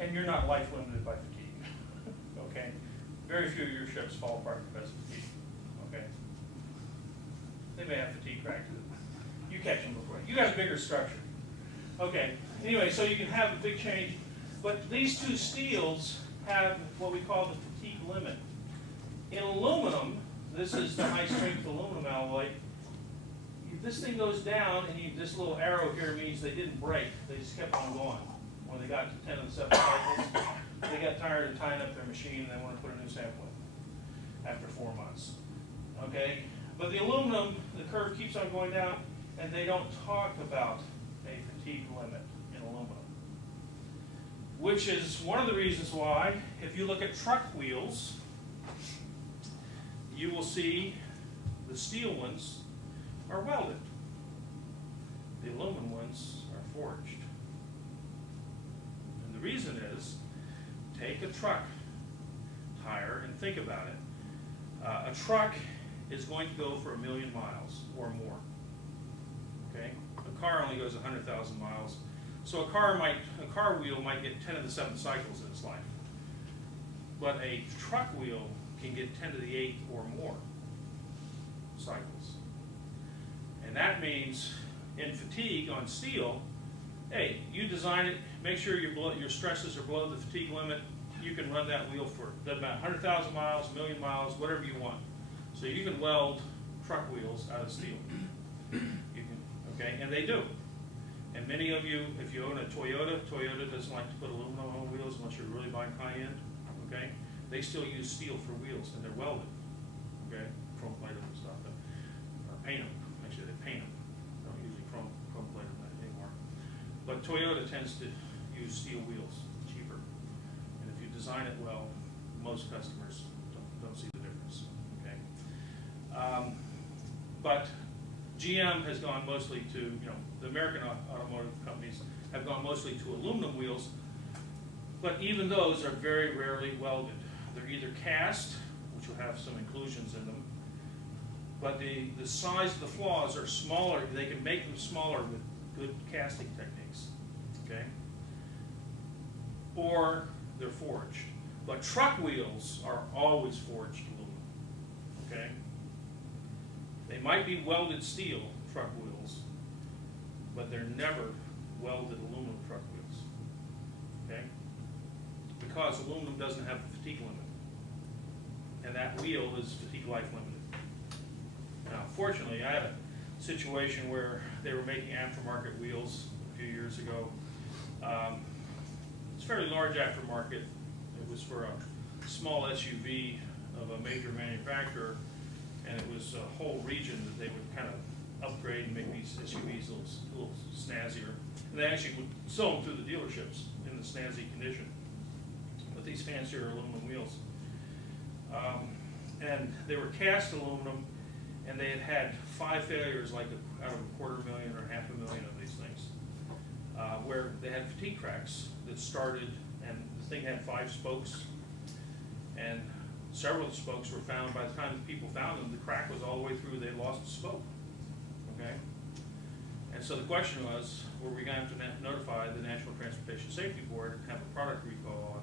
And you're not life limited by fatigue. Okay? Very few of your ships fall apart because of fatigue. Okay? They may have fatigue cracks. You catch them before. You got a bigger structure. Okay. Anyway, so you can have a big change. But these two steels have what we call the fatigue limit. In aluminum, this is the high strength aluminum alloy. This thing goes down, and this little arrow here means they didn't break. They just kept on going. When they got to 10 to the 7 cycles, they got tired of tying up their machine, and they want to put a new sample in after 4 months. Okay? But the aluminum, the curve keeps on going down, and they don't talk about a fatigue limit in aluminum. Which is one of the reasons why, if you look at truck wheels, you will see the steel ones are welded. The aluminum ones are forged. And the reason is, take a truck tire and think about it. A truck is going to go for 1 million miles or more. Okay? A car only goes 100,000 miles. So a car wheel might get 10 to the 7 cycles in its life. But a truck wheel can get 10 to the 8 or more cycles. And that means in fatigue on steel, hey, you design it, make sure your stresses are below the fatigue limit. You can run that wheel for doesn't matter, 100,000 miles, 1 million miles, whatever you want. So you can weld truck wheels out of steel. You can, okay, and they do. And many of you, if you own a Toyota, Toyota doesn't like to put aluminum on wheels unless you're really buying high-end. Okay, they still use steel for wheels, and they're welded. Okay, chrome plated and stuff, or paint them. Actually, they paint them. They don't usually chrome plate But Toyota tends to use steel wheels, cheaper. And if you design it well, most customers don't see the difference, okay? But GM has gone mostly to, the American automotive companies have gone mostly to aluminum wheels, but even those are very rarely welded. They're either cast, which will have some inclusions in them, but the size of the flaws are smaller. They can make them smaller with good casting techniques, okay? Or they're forged. But truck wheels are always forged aluminum, okay? They might be welded steel truck wheels, but they're never welded aluminum truck wheels, okay? Because aluminum doesn't have a fatigue limit, and that wheel is fatigue life limited. Now, fortunately, I had a situation where they were making aftermarket wheels a few years ago. It's fairly large aftermarket. It was for a small SUV of a major manufacturer, and it was a whole region that they would kind of upgrade and make these SUVs a little snazzier. And they actually would sell them through the dealerships in the snazzy condition with these fancier aluminum wheels. And they were cast aluminum, and they had had 5 failures, like out of 250,000 or 500,000 of these things, where they had fatigue cracks that started, and the thing had 5 spokes, and several of the spokes were found. By the time the people found them, the crack was all the way through. They lost a spoke, okay? And so the question was, were we going to have to notify the National Transportation Safety Board and have a product recall on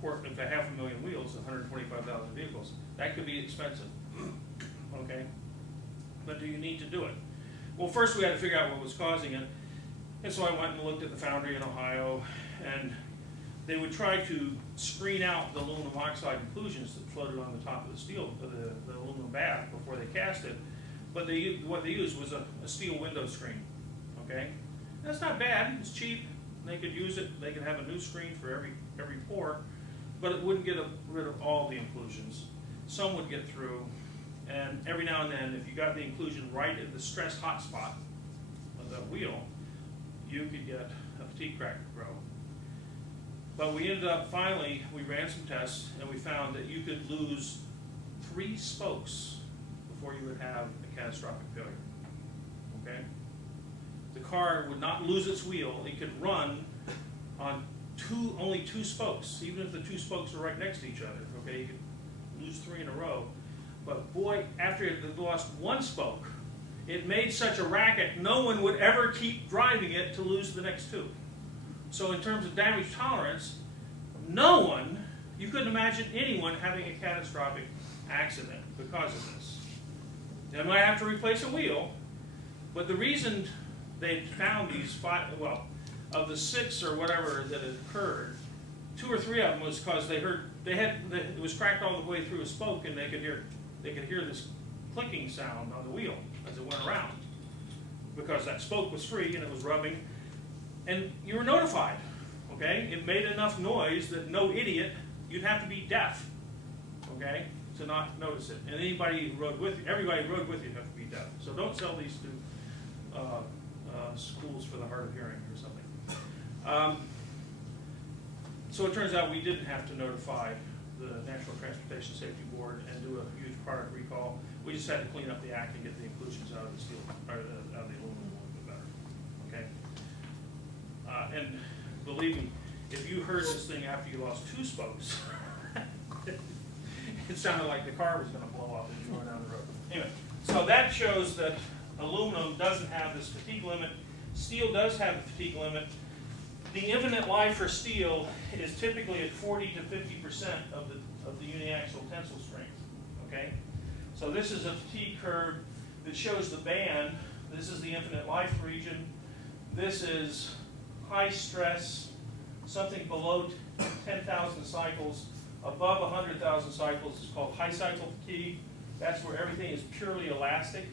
well, if they have 500,000 wheels, 125,000 vehicles, that could be expensive, okay? But do you need to do it? Well, first we had to figure out what was causing it, and so I went and looked at the foundry in Ohio, and they would try to screen out the aluminum oxide inclusions that floated on the top of the steel, the aluminum bath before they cast it. But what they used was a steel window screen, okay? That's not bad, it's cheap. They could use it, they could have a new screen for every pour, but it wouldn't get rid of all the inclusions. Some would get through, and every now and then, if you got the inclusion right at the stress hotspot of the wheel, you could get a fatigue crack to grow. But we ended up, finally, we ran some tests, and we found that you could lose 3 spokes before you would have a catastrophic failure, okay? The car would not lose its wheel. It could run on only 2 spokes, even if the 2 spokes are right next to each other, okay? You could lose 3 in a row. But boy, after it had lost 1 spoke, it made such a racket, no one would ever keep driving it to lose the next 2. So in terms of damage tolerance, no one, you couldn't imagine anyone having a catastrophic accident because of this. They might have to replace a wheel, but the reason they found these 5, well, of the 6 or whatever that had occurred, 2 or 3 of them was because they heard, it was cracked all the way through a spoke, and they could hear this clicking sound on the wheel as it went around, because that spoke was free and it was rubbing, and you were notified, okay? It made enough noise that no idiot, you'd have to be deaf, okay, to not notice it. And anybody who rode with you, everybody who rode with you, have to be deaf. So don't sell these to schools for the hard of hearing or something. So it turns out we didn't have to notify the National Transportation Safety Board and do a huge product recall. We just had to clean up the act and get the inclusions out of the steel, or out of the aluminum a little bit better. Okay. And believe me, if you heard this thing after you lost 2 spokes, it sounded like the car was going to blow up as you were going down the road. Anyway, so that shows that aluminum doesn't have this fatigue limit. Steel does have a fatigue limit. The infinite life for steel is typically at 40 to 50% of the uniaxial tensile strength. Okay, so this is a fatigue curve that shows the band. This is the infinite life region. This is high stress, something below 10,000 cycles. Above 100,000 cycles is called high cycle fatigue. That's where everything is purely elastic.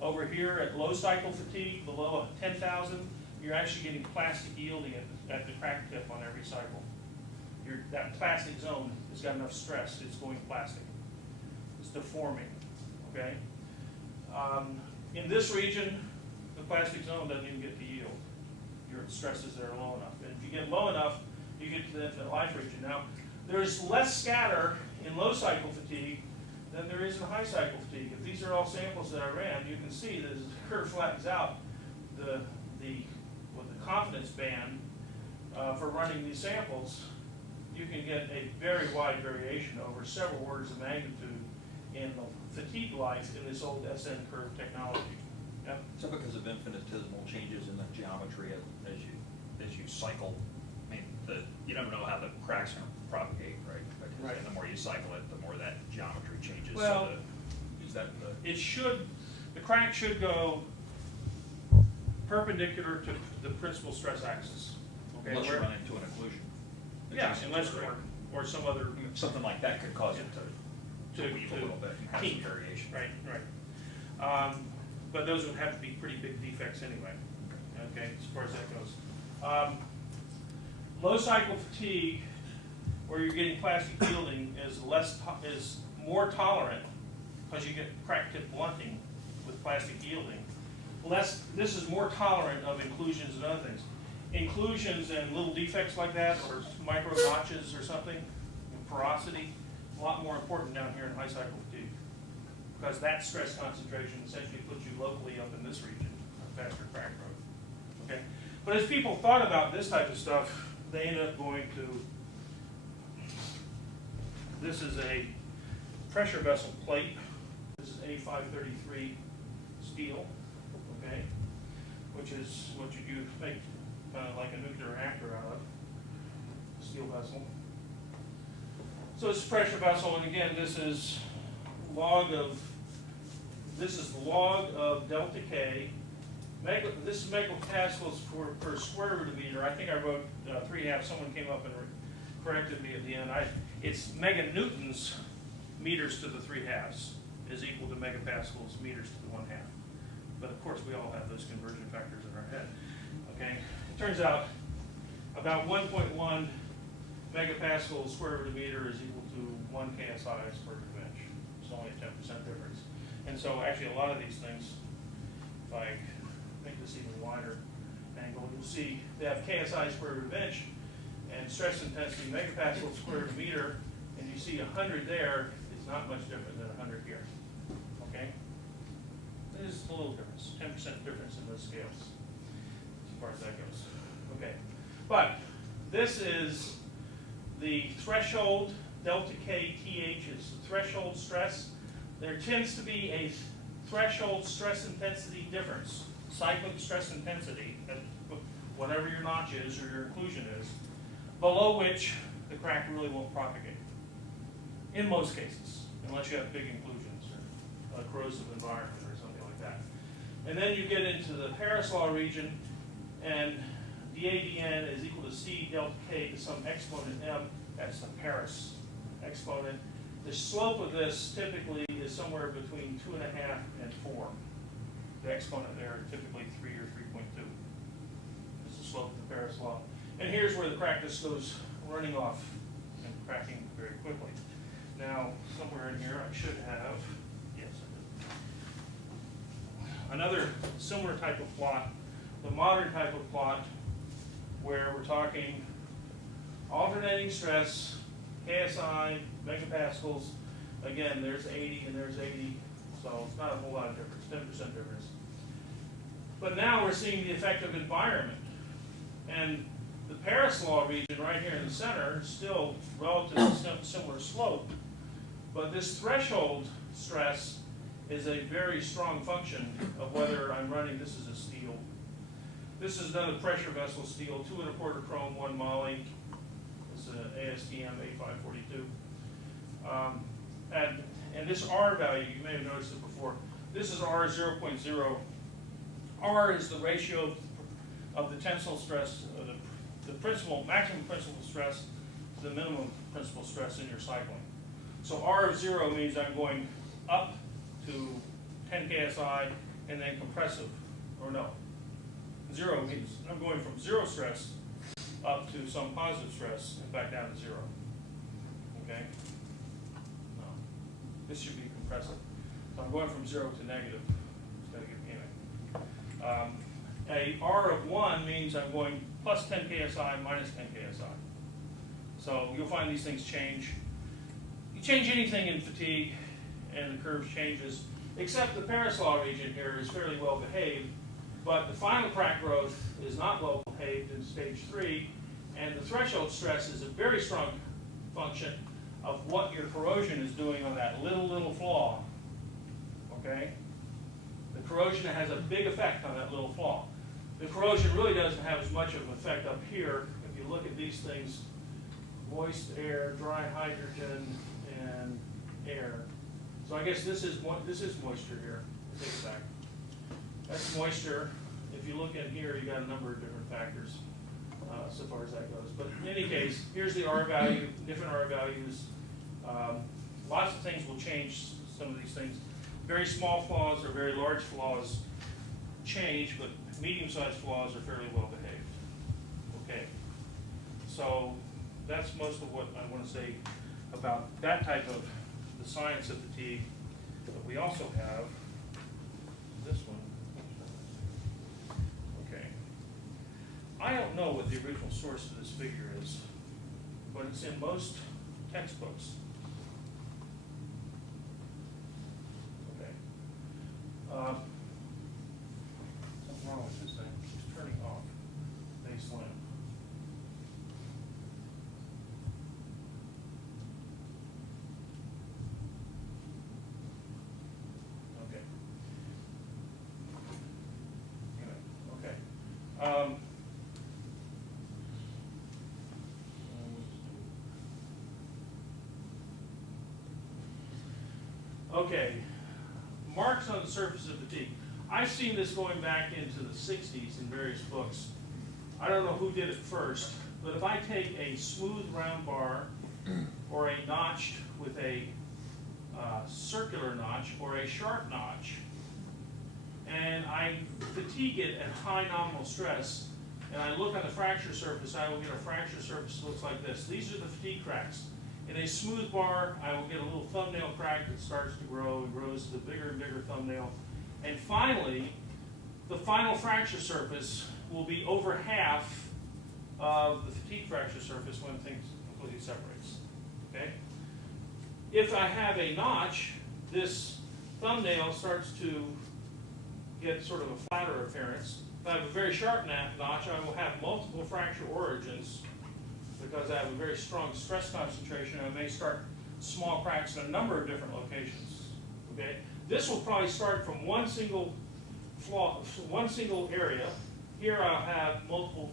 Over here at low cycle fatigue, below 10,000, you're actually getting plastic yielding at the crack tip on every cycle. That plastic zone has got enough stress, it's going plastic. It's deforming, okay? In this region, the plastic zone doesn't even get to yield. Your stresses that are low enough. And if you get low enough, you get to the infinite life region. Now, there's less scatter in low cycle fatigue than there is in high cycle fatigue. If these are all samples that I ran, you can see that as the curve flattens out, the confidence band for running these samples, you can get a very wide variation over several orders of magnitude in the fatigue life in this old SN curve technology. Yep. So because of infinitesimal changes in the geometry as you cycle, I mean, you never know how the cracks are going to propagate, right? Because Right. the more you cycle it, the more that geometry changes. Well, So the crack should go perpendicular to the principal stress axis. Okay, unless you run into an occlusion. yeah, unless or some other Something like that could cause it to weave a little bit and have some kink. variation. Right. But those would have to be pretty big defects anyway. Okay, as far as that goes. Low cycle fatigue, where you're getting plastic yielding, is more tolerant because you get crack tip blunting with plastic yielding. This is more tolerant of inclusions and other things. Inclusions and little defects like that, or micro notches or something, porosity, a lot more important down here in high cycle fatigue, because that stress concentration essentially puts you locally up in this region, a faster crack growth. Okay, but as people thought about this type of stuff, they ended up going to, this is a pressure vessel plate. This is A533 steel, okay, which is what you make like a nuclear reactor out of, steel vessel. So it's a pressure vessel, and again, this is log of delta K. This is megapascals per square root of meter. I think I wrote 3.5. Someone came up and corrected me at the end. It's meganewtons meters to the 3/2 is equal to megapascals meters to the 1/2. But of course, we all have those conversion factors in our head. Okay, it turns out about 1.1 megapascal square root of meter is equal to 1 KSI square root of inch. It's only a 10% difference. And so actually a lot of these things, if I make this even wider angle, you'll see they have KSI square root of inch and stress intensity megapascal square root of meter, and you see 100 there is not much different than 100 here. Okay? There's a little difference, 10% difference in those scales, as far as that goes. Okay. But this is the threshold, delta K TH is the threshold stress. There tends to be a threshold stress intensity difference, cyclic stress intensity, whatever your notch is or your inclusion is, below which the crack really won't propagate. In most cases, unless you have big inclusions or a corrosive environment or something like that. And then you get into the Paris law region, and dAdN is equal to C delta K to some exponent M. That's the Paris exponent. The slope of this typically is somewhere between 2.5 and 4. The exponent there typically 3 or 3.2. This is the slope of the Paris law. And here's where the crack just goes running off and cracking very quickly. Now, somewhere in here I should have, yes, I did. Another similar type of plot, the modern type of plot, where we're talking alternating stress, KSI, megapascals. Again, there's 80 and there's 80, so it's not a whole lot of difference, 10% difference. But now we're seeing the effect of environment. And the Paris law region right here in the center is still relatively similar slope, but this threshold stress is a very strong function of whether I'm running, this is a steel. This is another pressure vessel steel, 2 1/4 chrome, 1 moly. It's an ASTM A542. And this R value, you may have noticed it before, this is R 0.0. R is the ratio of the tensile stress, the maximum principal stress to the minimum principal stress in your cycling. So R of 0 means I'm going up to 10 KSI and then compressive, or no. 0 means I'm going from 0 stress up to some positive stress and back down to 0. Okay? No. This should be compressive. So I'm going from 0 to negative. It's got to get panic. A R of 1 means I'm going plus 10 KSI, minus 10 KSI. So you'll find these things change. You change anything in fatigue, and the curve changes, except the paraslaw region here is fairly well behaved, but the final crack growth is not well behaved in stage 3, and the threshold stress is a very strong function of what your corrosion is doing on that little flaw. Okay? The corrosion has a big effect on that little flaw. The corrosion really doesn't have as much of an effect up here. If you look at these things, moist air, dry hydrogen, and air. So I guess this is moisture here. Take it back. That's moisture. If you look in here, you got a number of different factors so far as that goes. But in any case, here's the R value, different R values. Lots of things will change some of these things. Very small flaws or very large flaws change, but medium-sized flaws are fairly well behaved. Okay. So that's most of what I want to say about that type of the science of fatigue. But we also have this one. Okay. I don't know what the original source of this figure is, but it's in most textbooks. Okay. Something wrong with this thing. It's turning off. Baseline. Okay. Okay. Okay, marks on the surface of fatigue. I've seen this going back into the 60s in various books. I don't know who did it first, but if I take a smooth round bar or a notch with a circular notch or a sharp notch, and I fatigue it at high nominal stress, and I look on the fracture surface, I will get a fracture surface that looks like this. These are the fatigue cracks. In a smooth bar, I will get a little thumbnail crack that starts to grow and grows to a bigger and bigger thumbnail. And finally, the final fracture surface will be over half of the fatigue fracture surface when things completely separates. Okay? If I have a notch, this thumbnail starts to get sort of a flatter appearance. If I have a very sharp notch, I will have multiple fracture origins because I have a very strong stress concentration. I may start small cracks in a number of different locations. Okay, this will probably start from one single flaw, one single area. Here I'll have multiple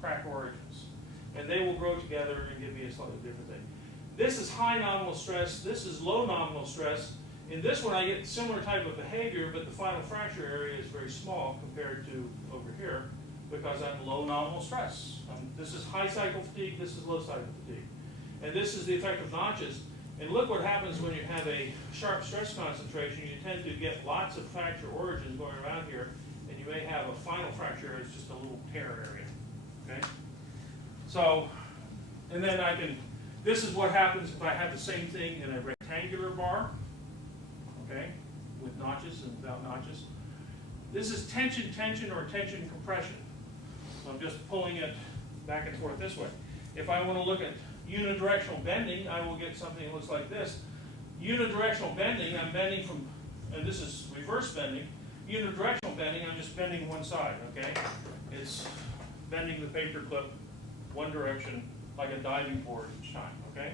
crack origins, and they will grow together and give me a slightly different thing. This is high nominal stress. This is low nominal stress. In this one, I get similar type of behavior, but the final fracture area is very small compared to over here, because I'm low nominal stress. This is high cycle fatigue, this is low cycle fatigue. And this is the effect of notches. And look what happens when you have a sharp stress concentration. You tend to get lots of fracture origins going around here, and you may have a final fracture area, it's just a little tear area. Okay? So, and then I can, this is what happens if I have the same thing in a rectangular bar, okay, with notches and without notches. This is tension, tension, or tension compression. So I'm just pulling it back and forth this way. If I want to look at unidirectional bending, I will get something that looks like this. Unidirectional bending, I'm bending from, and this is reverse bending. Unidirectional bending, I'm just bending one side, okay? It's bending the paper clip one direction like a diving board each time, okay?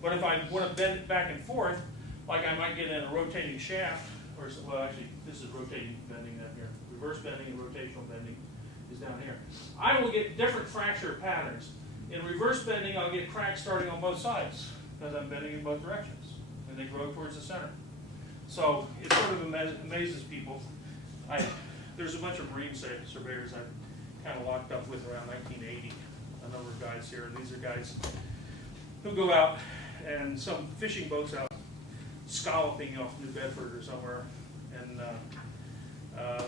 But if I want to bend it back and forth, like I might get in a rotating shaft, or, well actually, this is rotating bending down here. Reverse bending and rotational bending is down here. I will get different fracture patterns. In reverse bending, I'll get cracks starting on both sides, because I'm bending in both directions, and they grow towards the center. So it sort of amazes people. There's a bunch of marine surveyors I've kind of locked up with around 1980, a number of guys here, and these are guys who go out, and some fishing boats out scalloping off New Bedford or somewhere, and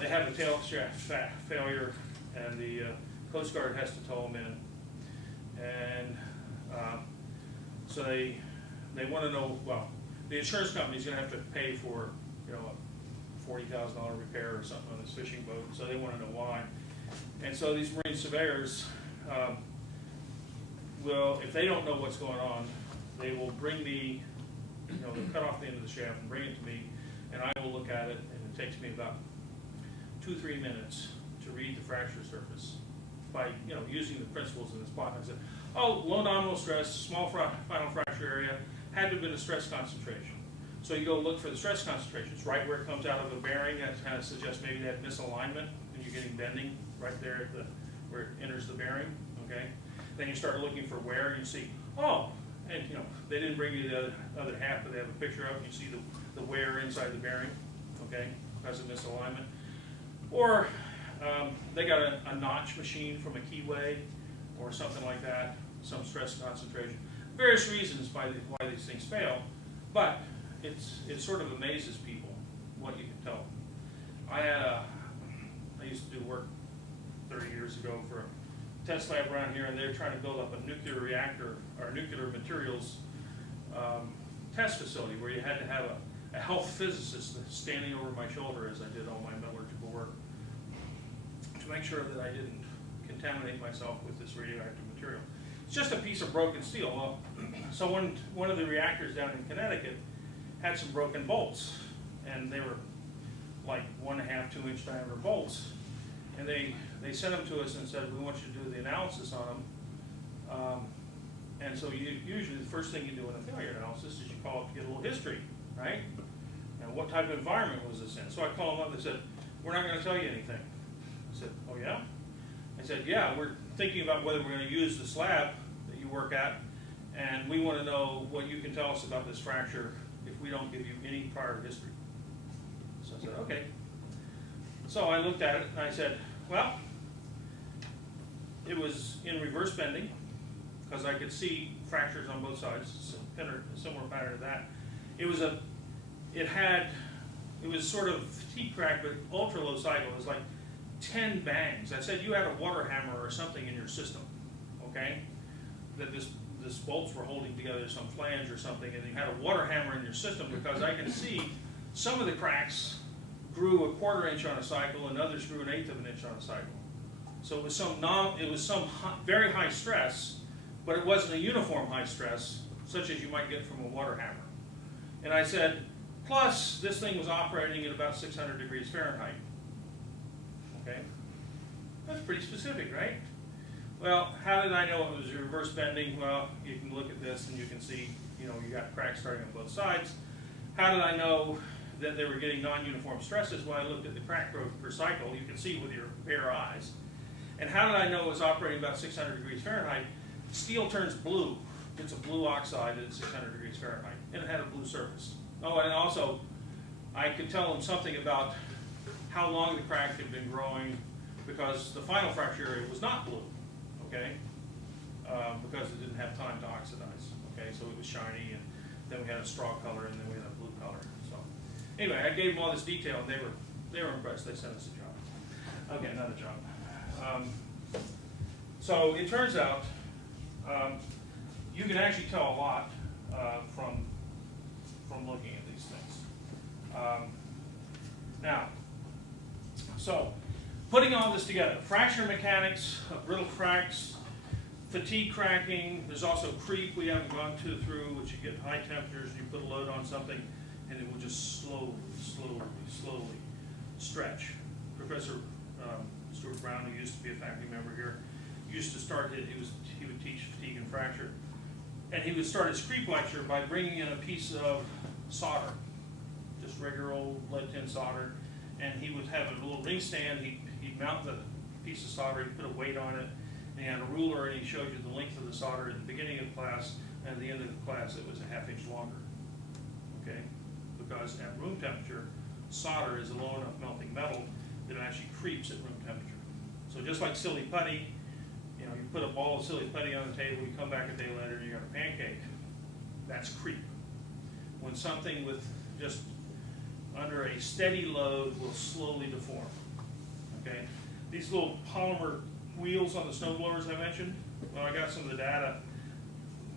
they have a tail shaft failure, and the Coast Guard has to tow them in, and so they want to know, well, the insurance company's going to have to pay for, you know, $40,000 repair or something on this fishing boat, so they want to know why. And so these marine surveyors will, if they don't know what's going on, they will bring me, they'll cut off the end of the shaft and bring it to me, and I will look at it, and it takes me about 2-3 minutes to read the fracture surface by using the principles in the spot. I said, oh, low nominal stress, small final fracture area, had to have been a stress concentration. So you go look for the stress concentrations right where it comes out of a bearing. That kind of suggests maybe that misalignment when you're getting bending right there at the where it enters the bearing. Okay, then you start looking for wear, and you see, oh, and they didn't bring you the other half, but they have a picture of it, and you see the wear inside the bearing. Okay, that's a misalignment. Or they got a notch machine from a keyway or something like that, some stress concentration. Various reasons why these things fail, but it sort of amazes people what you can tell. I used to do work 30 years ago for a test lab around here, and they're trying to build up a nuclear reactor or nuclear materials test facility where you had to have a health physicist standing over my shoulder as I did all my metallurgical work to make sure that I didn't contaminate myself with this radioactive material. It's just a piece of broken steel. Well, so one of the reactors down in Connecticut had some broken bolts, and they were like 1.5, 2 inch diameter bolts, and they sent them to us and said, we want you to do the analysis on them. And so usually the first thing you do in a failure analysis is you call up to get a little history, right? And what type of environment was this in? So I called them up and they said, we're not going to tell you anything. I said, oh yeah? I said, yeah, we're thinking about whether we're going to use the slab that you work at, and we want to know what you can tell us about this fracture if we don't give you any prior history. So I said, okay. So I looked at it and I said, well, it was in reverse bending because I could see fractures on both sides, similar pattern to that. It was sort of fatigue crack, but ultra low cycle. It was like 10 bangs. I said you had a water hammer or something in your system, okay? That this bolts were holding together some flange or something, and you had a water hammer in your system, because I can see some of the cracks grew 1/4 inch on a cycle and others grew 1/8 of an inch on a cycle. So it was some very high stress, but it wasn't a uniform high stress such as you might get from a water hammer. And I said, plus this thing was operating at about 600 degrees Fahrenheit. Okay, that's pretty specific, right? Well, how did I know it was reverse bending? Well, you can look at this and you can see, you got cracks starting on both sides. How did I know that they were getting non-uniform stresses? Well, I looked at the crack growth per cycle. You can see with your bare eyes. And how did I know it was operating about 600 degrees Fahrenheit? Steel turns blue. It's a blue oxide at 600 degrees Fahrenheit, and it had a blue surface. Oh, and also, I could tell them something about how long the crack had been growing, because the final fracture area was not blue, okay? Because it didn't have time to oxidize, okay? So it was shiny, and then we had a straw color, and then we had a blue color. So anyway, I gave them all this detail, and they were impressed. They sent us a job. Okay, another job. So it turns out you can actually tell a lot from looking at these things. Now, so putting all this together, fracture mechanics, brittle cracks, fatigue cracking, there's also creep we haven't gone through, which you get high temperatures and you put a load on something and it will just slowly stretch. Professor Stuart Brown, who used to be a faculty member here, used to start it. He would teach fatigue and fracture, and he would start his creep lecture by bringing in a piece of solder, just regular old lead tin solder, and he would have a little ring stand. He'd mount the piece of solder, he'd put a weight on it, and he had a ruler, and he showed you the length of the solder at the beginning of class, and at the end of the class it was a ½ inch longer. Okay, because at room temperature, solder is a low enough melting metal that it actually creeps at room temperature. So just like silly putty, you put a ball of silly putty on the table, you come back a day later, you got a pancake. That's creep. When something with just under a steady load will slowly deform. Okay, these little polymer wheels on the snowblowers I mentioned. Well, I got some of the data.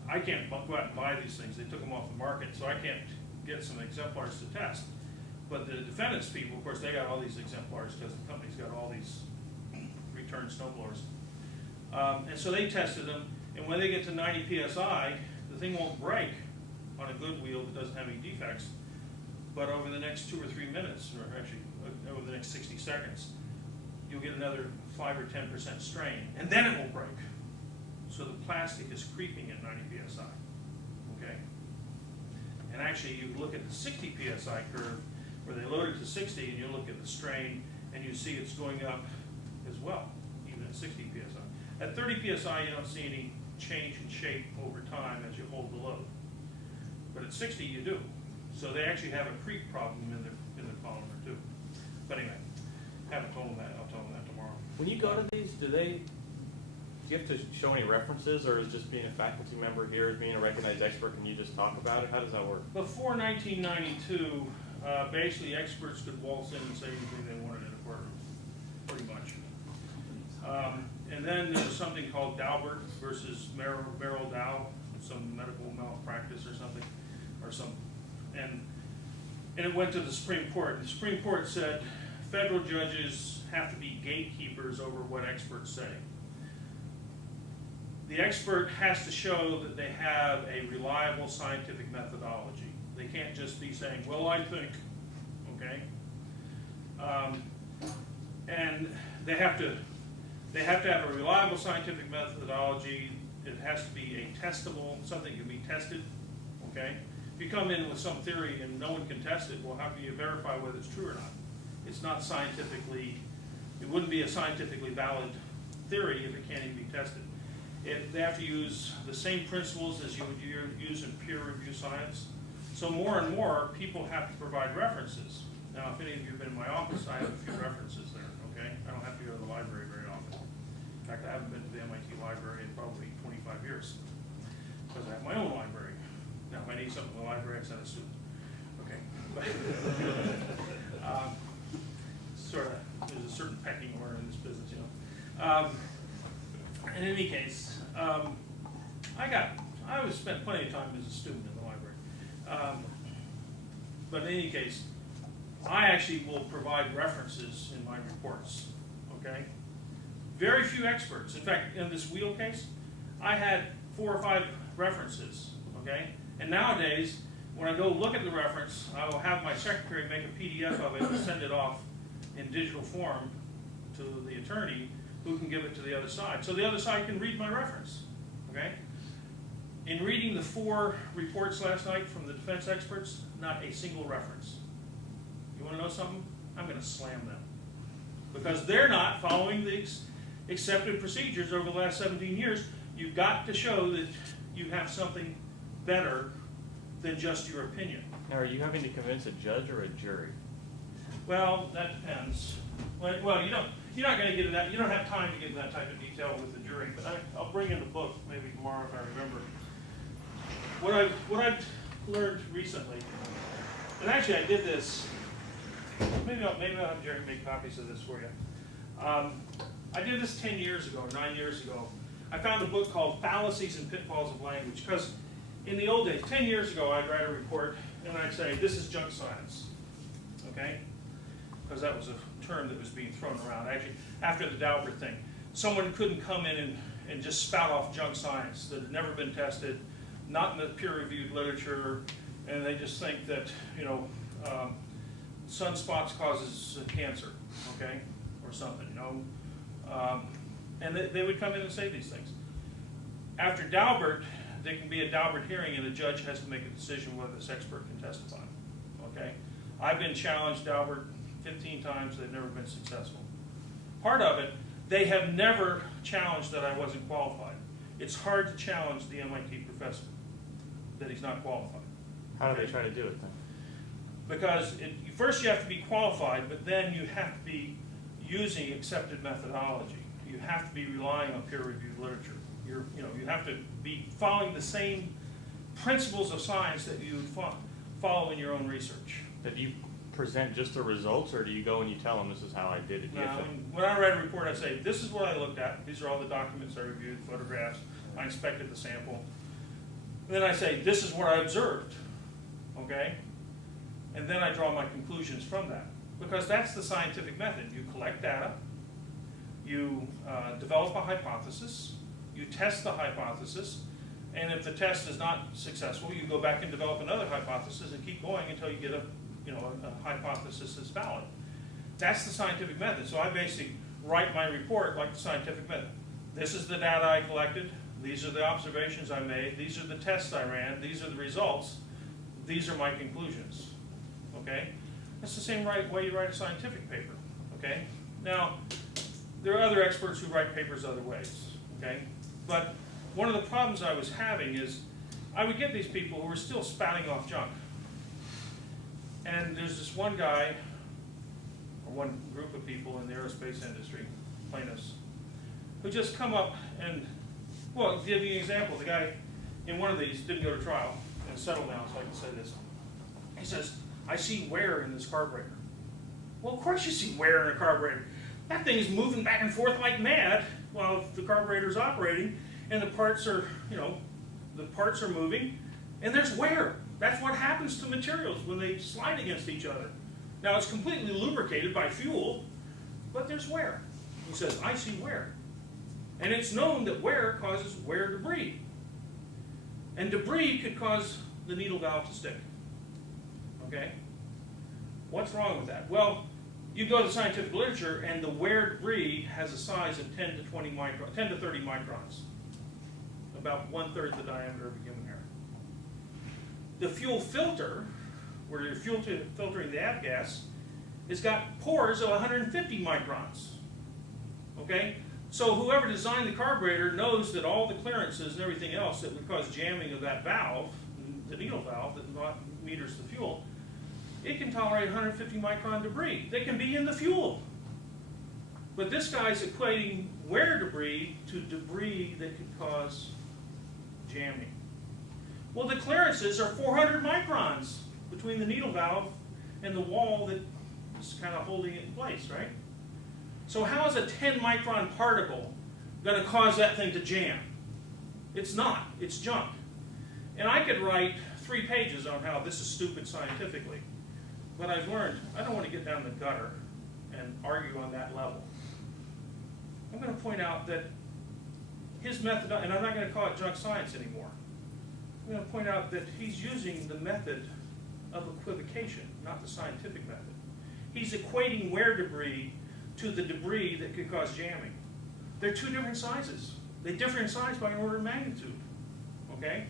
I can't go out and buy these things. They took them off the market, so I can't get some exemplars to test. But the defendants people, of course, they got all these exemplars because the company's got all these return snowblowers. And so they tested them, and when they get to 90 PSI, the thing won't break on a good wheel that doesn't have any defects. But over the next 2 or 3 minutes, or actually over the next 60 seconds, you'll get another 5 or 10% strain, and then it will break. So the plastic is creeping at 90 PSI, okay? And actually, you look at the 60 PSI curve, where they load it to 60, and you look at the strain, and you see it's going up as well, even at 60 PSI. At 30 PSI, you don't see any change in shape over time as you hold the load. But at 60, you do. So they actually have a creep problem in the polymer too. But anyway, haven't told them that. I'll tell them that tomorrow. When you go to these, do you have to show any references, or is just being a faculty member here, as being a recognized expert, and you just talk about it? How does that work? Before 1992, basically experts could waltz in and say anything they wanted in a courtroom, pretty much. And then there was something called Daubert versus Merrill Dow, some medical malpractice or something, and it went to the Supreme Court. The Supreme Court said federal judges have to be gatekeepers over what experts say. The expert has to show that they have a reliable scientific methodology. They can't just be saying, well, I think, okay? And they have to have a reliable scientific methodology. It has to be a testable, something that can be tested, okay? If you come in with some theory and no one can test it, well, how can you verify whether it's true or not? It's not scientifically, it wouldn't be a scientifically valid theory if it can't even be tested. They have to use the same principles as you would use in peer review science. So more and more people have to provide references. Now, if any of you have been in my office, I have a few references there, okay? I don't have to go to the library very often. In fact, I haven't been to the MIT library in probably 25 years because I have my own library. Now, if I need something in the library, I send a student. Okay. Sort of, there's a certain pecking order in this business, you know. In any case, I always spent plenty of time as a student in the library. But in any case, I actually will provide references in my reports, okay? Very few experts. In fact, in this wheel case, I had 4 or 5 references, okay? And nowadays, when I go look at the reference, I will have my secretary make a PDF of it and send it off in digital form to the attorney, who can give it to the other side. So the other side can read my reference, okay? In reading the 4 reports last night from the defense experts, not a single reference. You want to know something? I'm going to slam them. Because they're not following the accepted procedures over the last 17 years. You've got to show that you have something better than just your opinion. Now, are you having to convince a judge or a jury? Well, that depends. Well, you're not going to get into that. You don't have time to get into that type of detail with the jury. But I'll bring in the book maybe tomorrow if I remember. What I've learned recently, and actually I did this. Maybe I'll have Jerry make copies of this for you. I did this 10 years ago, 9 years ago. I found a book called Fallacies and Pitfalls of Language, because in the old days, 10 years ago, I'd write a report and I'd say, this is junk science, okay? Because that was a term that was being thrown around. Actually, after the Daubert thing, someone couldn't come in and just spout off junk science that had never been tested, not in the peer-reviewed literature, and they just think that, you know, sunspots causes cancer, okay, or something, you know. And they would come in and say these things. After Daubert, there can be a Daubert hearing and the judge has to make a decision whether this expert can testify, okay. I've been challenged Daubert 15 times, they've never been successful. Part of it, they have never challenged that I wasn't qualified. It's hard to challenge the MIT professor that he's not qualified. How do they try to do it then? Because first you have to be qualified, but then you have to be using accepted methodology. You have to be relying on peer-reviewed literature. You have to be following the same principles of science that you would follow in your own research. Do you present just the results, or do you go and you tell them this is how I did it? Now, when I write a report, I say, this is what I looked at. These are all the documents I reviewed, photographs. I inspected the sample. And then I say, this is what I observed, okay? and then I draw my conclusions from that. Because that's the scientific method. You collect data, you develop a hypothesis, you test the hypothesis, and if the test is not successful, you go back and develop another hypothesis and keep going until you get a hypothesis that's valid. That's the scientific method. So I basically write my report like the scientific method. This is the data I collected. These are the observations I made. These are the tests I ran. These are the results. These are my conclusions. Okay? That's the same way you write a scientific paper. Okay? Now, there are other experts who write papers other ways. Okay? But one of the problems I was having is I would get these people who were still spouting off junk. And there's this one guy, or one group of people in the aerospace industry, plaintiffs, who just come up and, well, to give you an example, the guy in one of these didn't go to trial and settle down, so I can say this. He says, I see wear in this carburetor. Well, of course you see wear in a carburetor. That thing is moving back and forth like mad while the carburetor's operating, and the parts are, the parts are moving, and there's wear. That's what happens to materials when they slide against each other. Now, it's completely lubricated by fuel, but there's wear. He says, I see wear. And it's known that wear causes wear debris. And debris could cause the needle valve to stick. Okay? What's wrong with that? Well, you go to the scientific literature, and the wear debris has a size of 10 to 30 microns. About 1/3 the diameter of a human hair. The fuel filter, where you're filtering the avgas, has got pores of 150 microns. Okay? So whoever designed the carburetor knows that all the clearances and everything else that would cause jamming of that valve, the needle valve that meters the fuel, it can tolerate 150 micron debris. They can be in the fuel. But this guy's equating wear debris to debris that could cause jamming. Well, the clearances are 400 microns between the needle valve and the wall that is kind of holding it in place, right? So how is a 10 micron particle going to cause that thing to jam? It's not. It's junk. And I could write 3 pages on how this is stupid scientifically. But I've learned I don't want to get down the gutter and argue on that level. I'm going to point out that his method, and I'm not going to call it junk science anymore. I'm going to point out that he's using the method of equivocation, not the scientific method. He's equating wear debris to the debris that could cause jamming. They're 2 different sizes. They differ in size by an order of magnitude. Okay?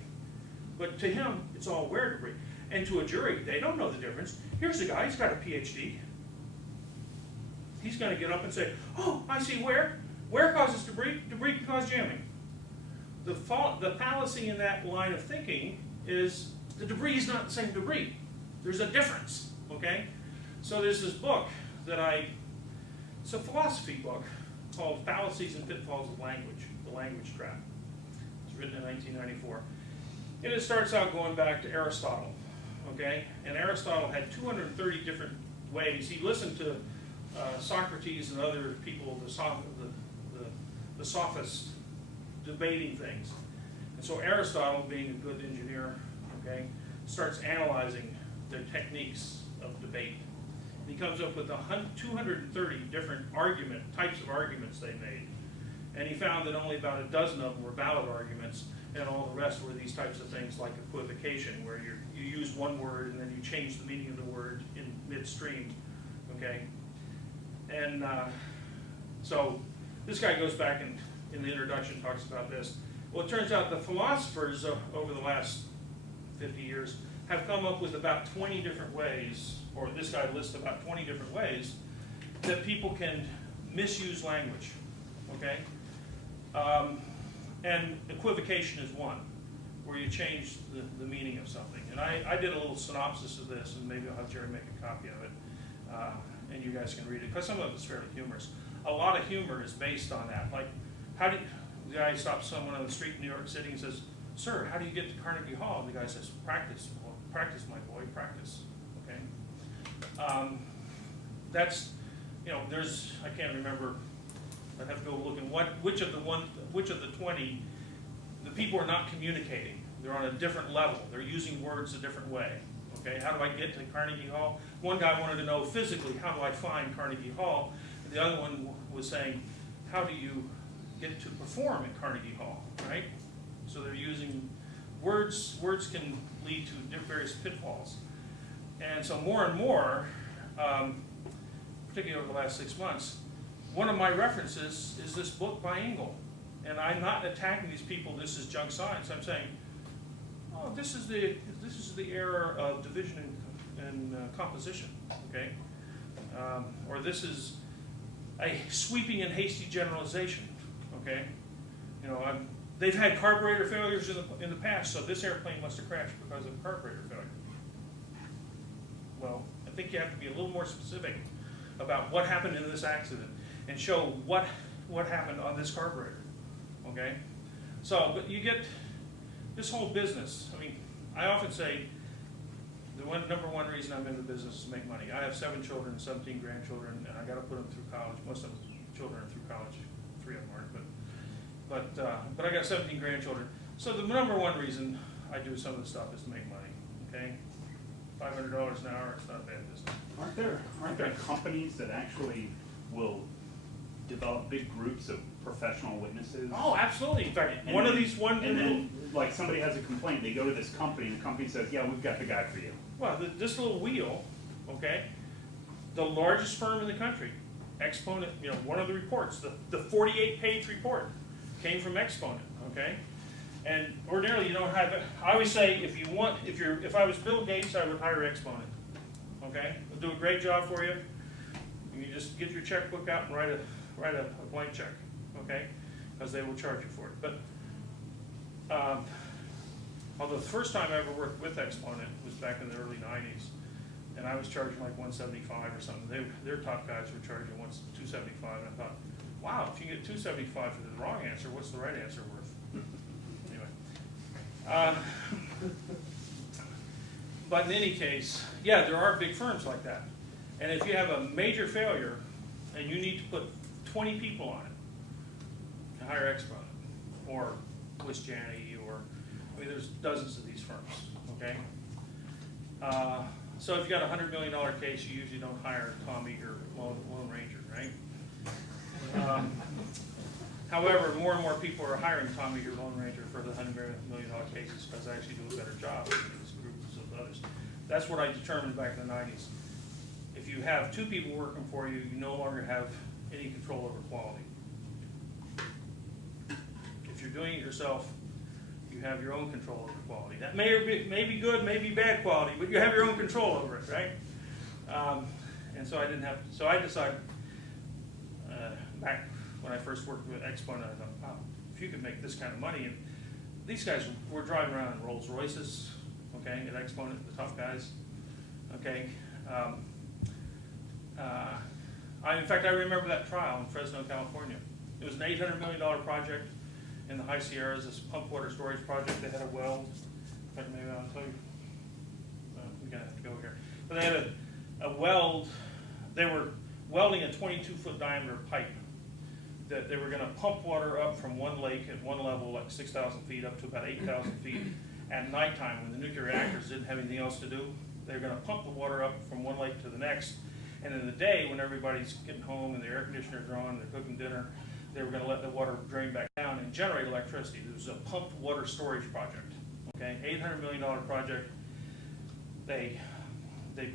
But to him, it's all wear debris. And to a jury, they don't know the difference. Here's a guy, he's got a PhD. He's going to get up and say, oh, I see wear. Wear causes debris. Debris can cause jamming. The fallacy in that line of thinking is the debris is not the same debris. There's a difference. Okay? So there's this book that it's a philosophy book called Fallacies and Pitfalls of Language, The Language Trap. It's written in 1994. And it starts out going back to Aristotle. Okay? And Aristotle had 230 different ways. He listened to Socrates and other people, the sophists, debating things. And so Aristotle, being a good engineer, okay, starts analyzing their techniques of debate. And he comes up with 230 different types of arguments they made. And he found that only about a dozen of them were valid arguments, and all the rest were these types of things like equivocation, where you use one word and then you change the meaning of the word in midstream. Okay? And so this guy goes back and in the introduction talks about this. Well, it turns out the philosophers over the last 50 years have come up with about 20 different ways, or this guy lists about 20 different ways, that people can misuse language. Okay? And equivocation is one, where you change the meaning of something. And I did a little synopsis of this, and maybe I'll have Jerry make a copy of it, and you guys can read it, because some of it's fairly humorous. A lot of humor is based on that. Like, the guy stops someone on the street in New York City and says, sir, how do you get to Carnegie Hall? And the guy says, practice. Well, practice, my boy, practice. Okay? That's, there's, I can't remember, I'd have to go look at which of the 20, the people are not communicating. They're on a different level. They're using words a different way. Okay, how do I get to Carnegie Hall? One guy wanted to know physically, how do I find Carnegie Hall? And the other one was saying, how do you get to perform at Carnegie Hall, right? So they're using words. Words can lead to various pitfalls. And so more and more, particularly over the last 6 months, one of my references is this book by Engel. And I'm not attacking these people, this is junk science. I'm saying, oh, this is the era of division and composition, okay? Or this is a sweeping and hasty generalization, okay? You know, they've had carburetor failures in the past, so this airplane must have crashed because of carburetor failure. Well, I think you have to be a little more specific about what happened in this accident and show what happened on this carburetor, okay? So, but you get this whole business. I mean, I often say the number one reason I'm in the business is to make money. I have 7 children, 17 grandchildren, and I got to put them through college. Most of the children are through college. 3 of them aren't, but I got 17 grandchildren. So the number one reason I do some of the stuff is to make money. Okay, $500 an hour, it's not a bad business. Aren't there companies that actually will develop big groups of professional witnesses? Oh, absolutely. In fact, and then, like, somebody has a complaint, they go to this company, and the company says, yeah, we've got the guy for you. Well, this little wheel, okay, the largest firm in the country, Exponent, you know, one of the reports, the 48-page report came from Exponent, okay? And ordinarily you don't have it. I always say if I was Bill Gates, I would hire Exponent, okay? They'll do a great job for you. You just get your checkbook out and write a blank check, okay? Because they will charge you for it. But although the first time I ever worked with Exponent was back in the early 90s, and I was charging like $175 or something. Their top guys were charging $275, and I thought, wow, if you get $275 for the wrong answer, what's the right answer worth? Anyway, but in any case, yeah, there are big firms like that, and if you have a major failure and you need to put 20 people on it, hire Exponent or Wisjani, or I mean, there's dozens of these firms, okay? So if you got a $100 million case, you usually don't hire Tom Eager, Lone Ranger, right? However, more and more people are hiring Tom Eager, Lone Ranger for the $100 million cases because they actually do a better job than these groups of others. That's what I determined back in the 90s. If you have 2 people working for you, you no longer have any control over quality. If you're doing it yourself, you have your own control over quality. That may be good, may be bad quality, but you have your own control over it, right? And so I didn't have. So I decided back when I first worked with Exponent, I thought, wow, if you could make this kind of money, and these guys were driving around in Rolls Royces, okay, at Exponent, the top guys, okay. In fact, I remember that trial in Fresno, California. It was an $800 million project in the High Sierras, this pump water storage project. They had a weld. In fact, maybe I'll tell you. We're going to have to go here. But they had a weld. They were welding a 22-foot diameter pipe that they were going to pump water up from one lake at one level, like 6,000 feet, up to about 8,000 feet at nighttime when the nuclear reactors didn't have anything else to do. They were going to pump the water up from one lake to the next. And in the day, when everybody's getting home and the air conditioners are on and they're cooking dinner, they were going to let the water drain back down and generate electricity. It was a pumped water storage project, okay? $800 million project. They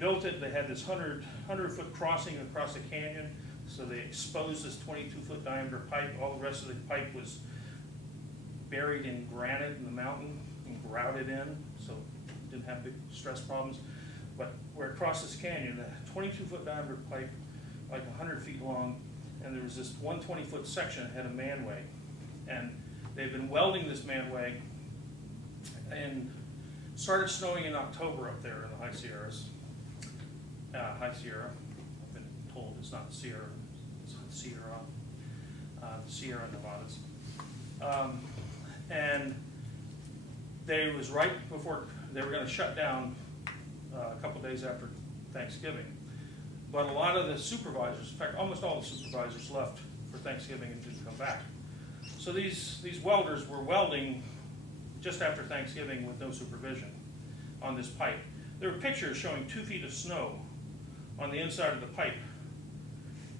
built it. They had this 100-foot crossing across the canyon. So they exposed this 22-foot diameter pipe. All the rest of the pipe was buried in granite in the mountain and grouted in, so didn't have big stress problems. But where across this canyon, a 22-foot diameter pipe, like 100 feet long, and there was this 120-foot section that had a manway. And they've been welding this manway, and started snowing in October up there in the High Sierras. High Sierra. I've been told it's not the Sierra, it's the Sierra, Sierra Nevadas. And they was right before they were going to shut down a couple days after Thanksgiving. But a lot of the supervisors, in fact, almost all the supervisors left for Thanksgiving and didn't come back. So these welders were welding just after Thanksgiving with no supervision on this pipe. there were pictures showing 2 feet of snow on the inside of the pipe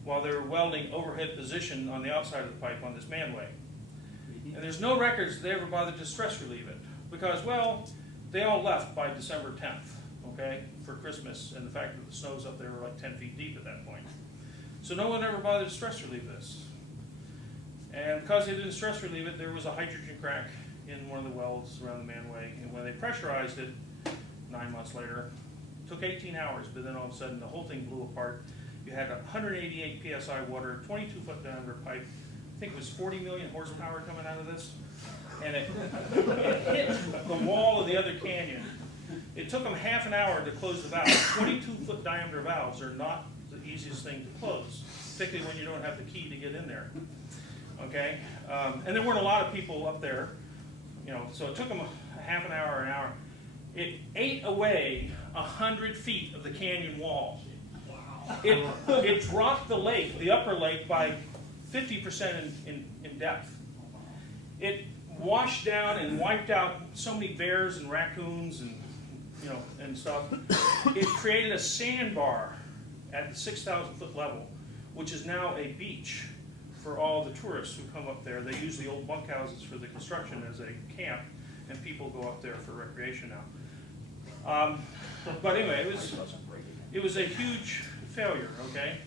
while they were welding overhead position on the outside of the pipe on this manway. And there's no records that they ever bothered to stress relieve it because, well, they all left by December 10th, okay, for Christmas, and the fact that the snows up there were like 10 feet deep at that point. So no one ever bothered to stress relieve this. And because they didn't stress relieve it, there was a hydrogen crack in one of the welds around the manway, and when they pressurized it 9 months later, it took 18 hours, but then all of a sudden the whole thing blew apart. You had 188 PSI water, 22-foot diameter pipe. I think it was 40 million horsepower coming out of this. And it hit the wall of the other canyon. It took them half an hour to close the valve. 22-foot diameter valves are not the easiest thing to close, particularly when you don't have the key to get in there. Okay? And there weren't a lot of people up there, you know, so it took them a half an hour. It ate away 100 feet of the canyon wall. It dropped the lake, the upper lake, by 50% in depth. It washed down and wiped out so many bears and raccoons and, you know, and stuff. It created a sandbar at the 6,000-foot level, which is now a beach for all the tourists who come up there. They use the old bunkhouses for the construction as a camp, and people go up there for recreation now. But anyway, it was a huge failure, okay?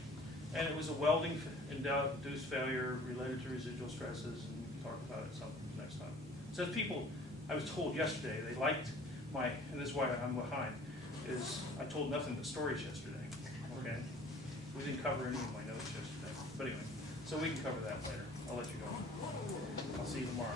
And it was a welding induced failure related to residual stresses, and we can talk about it some next time. So people, I was told yesterday, they liked my, and this is why I'm behind, is I told nothing but stories yesterday, okay? We didn't cover any of my notes yesterday, but anyway, so we can cover that later. I'll let you go. I'll see you tomorrow.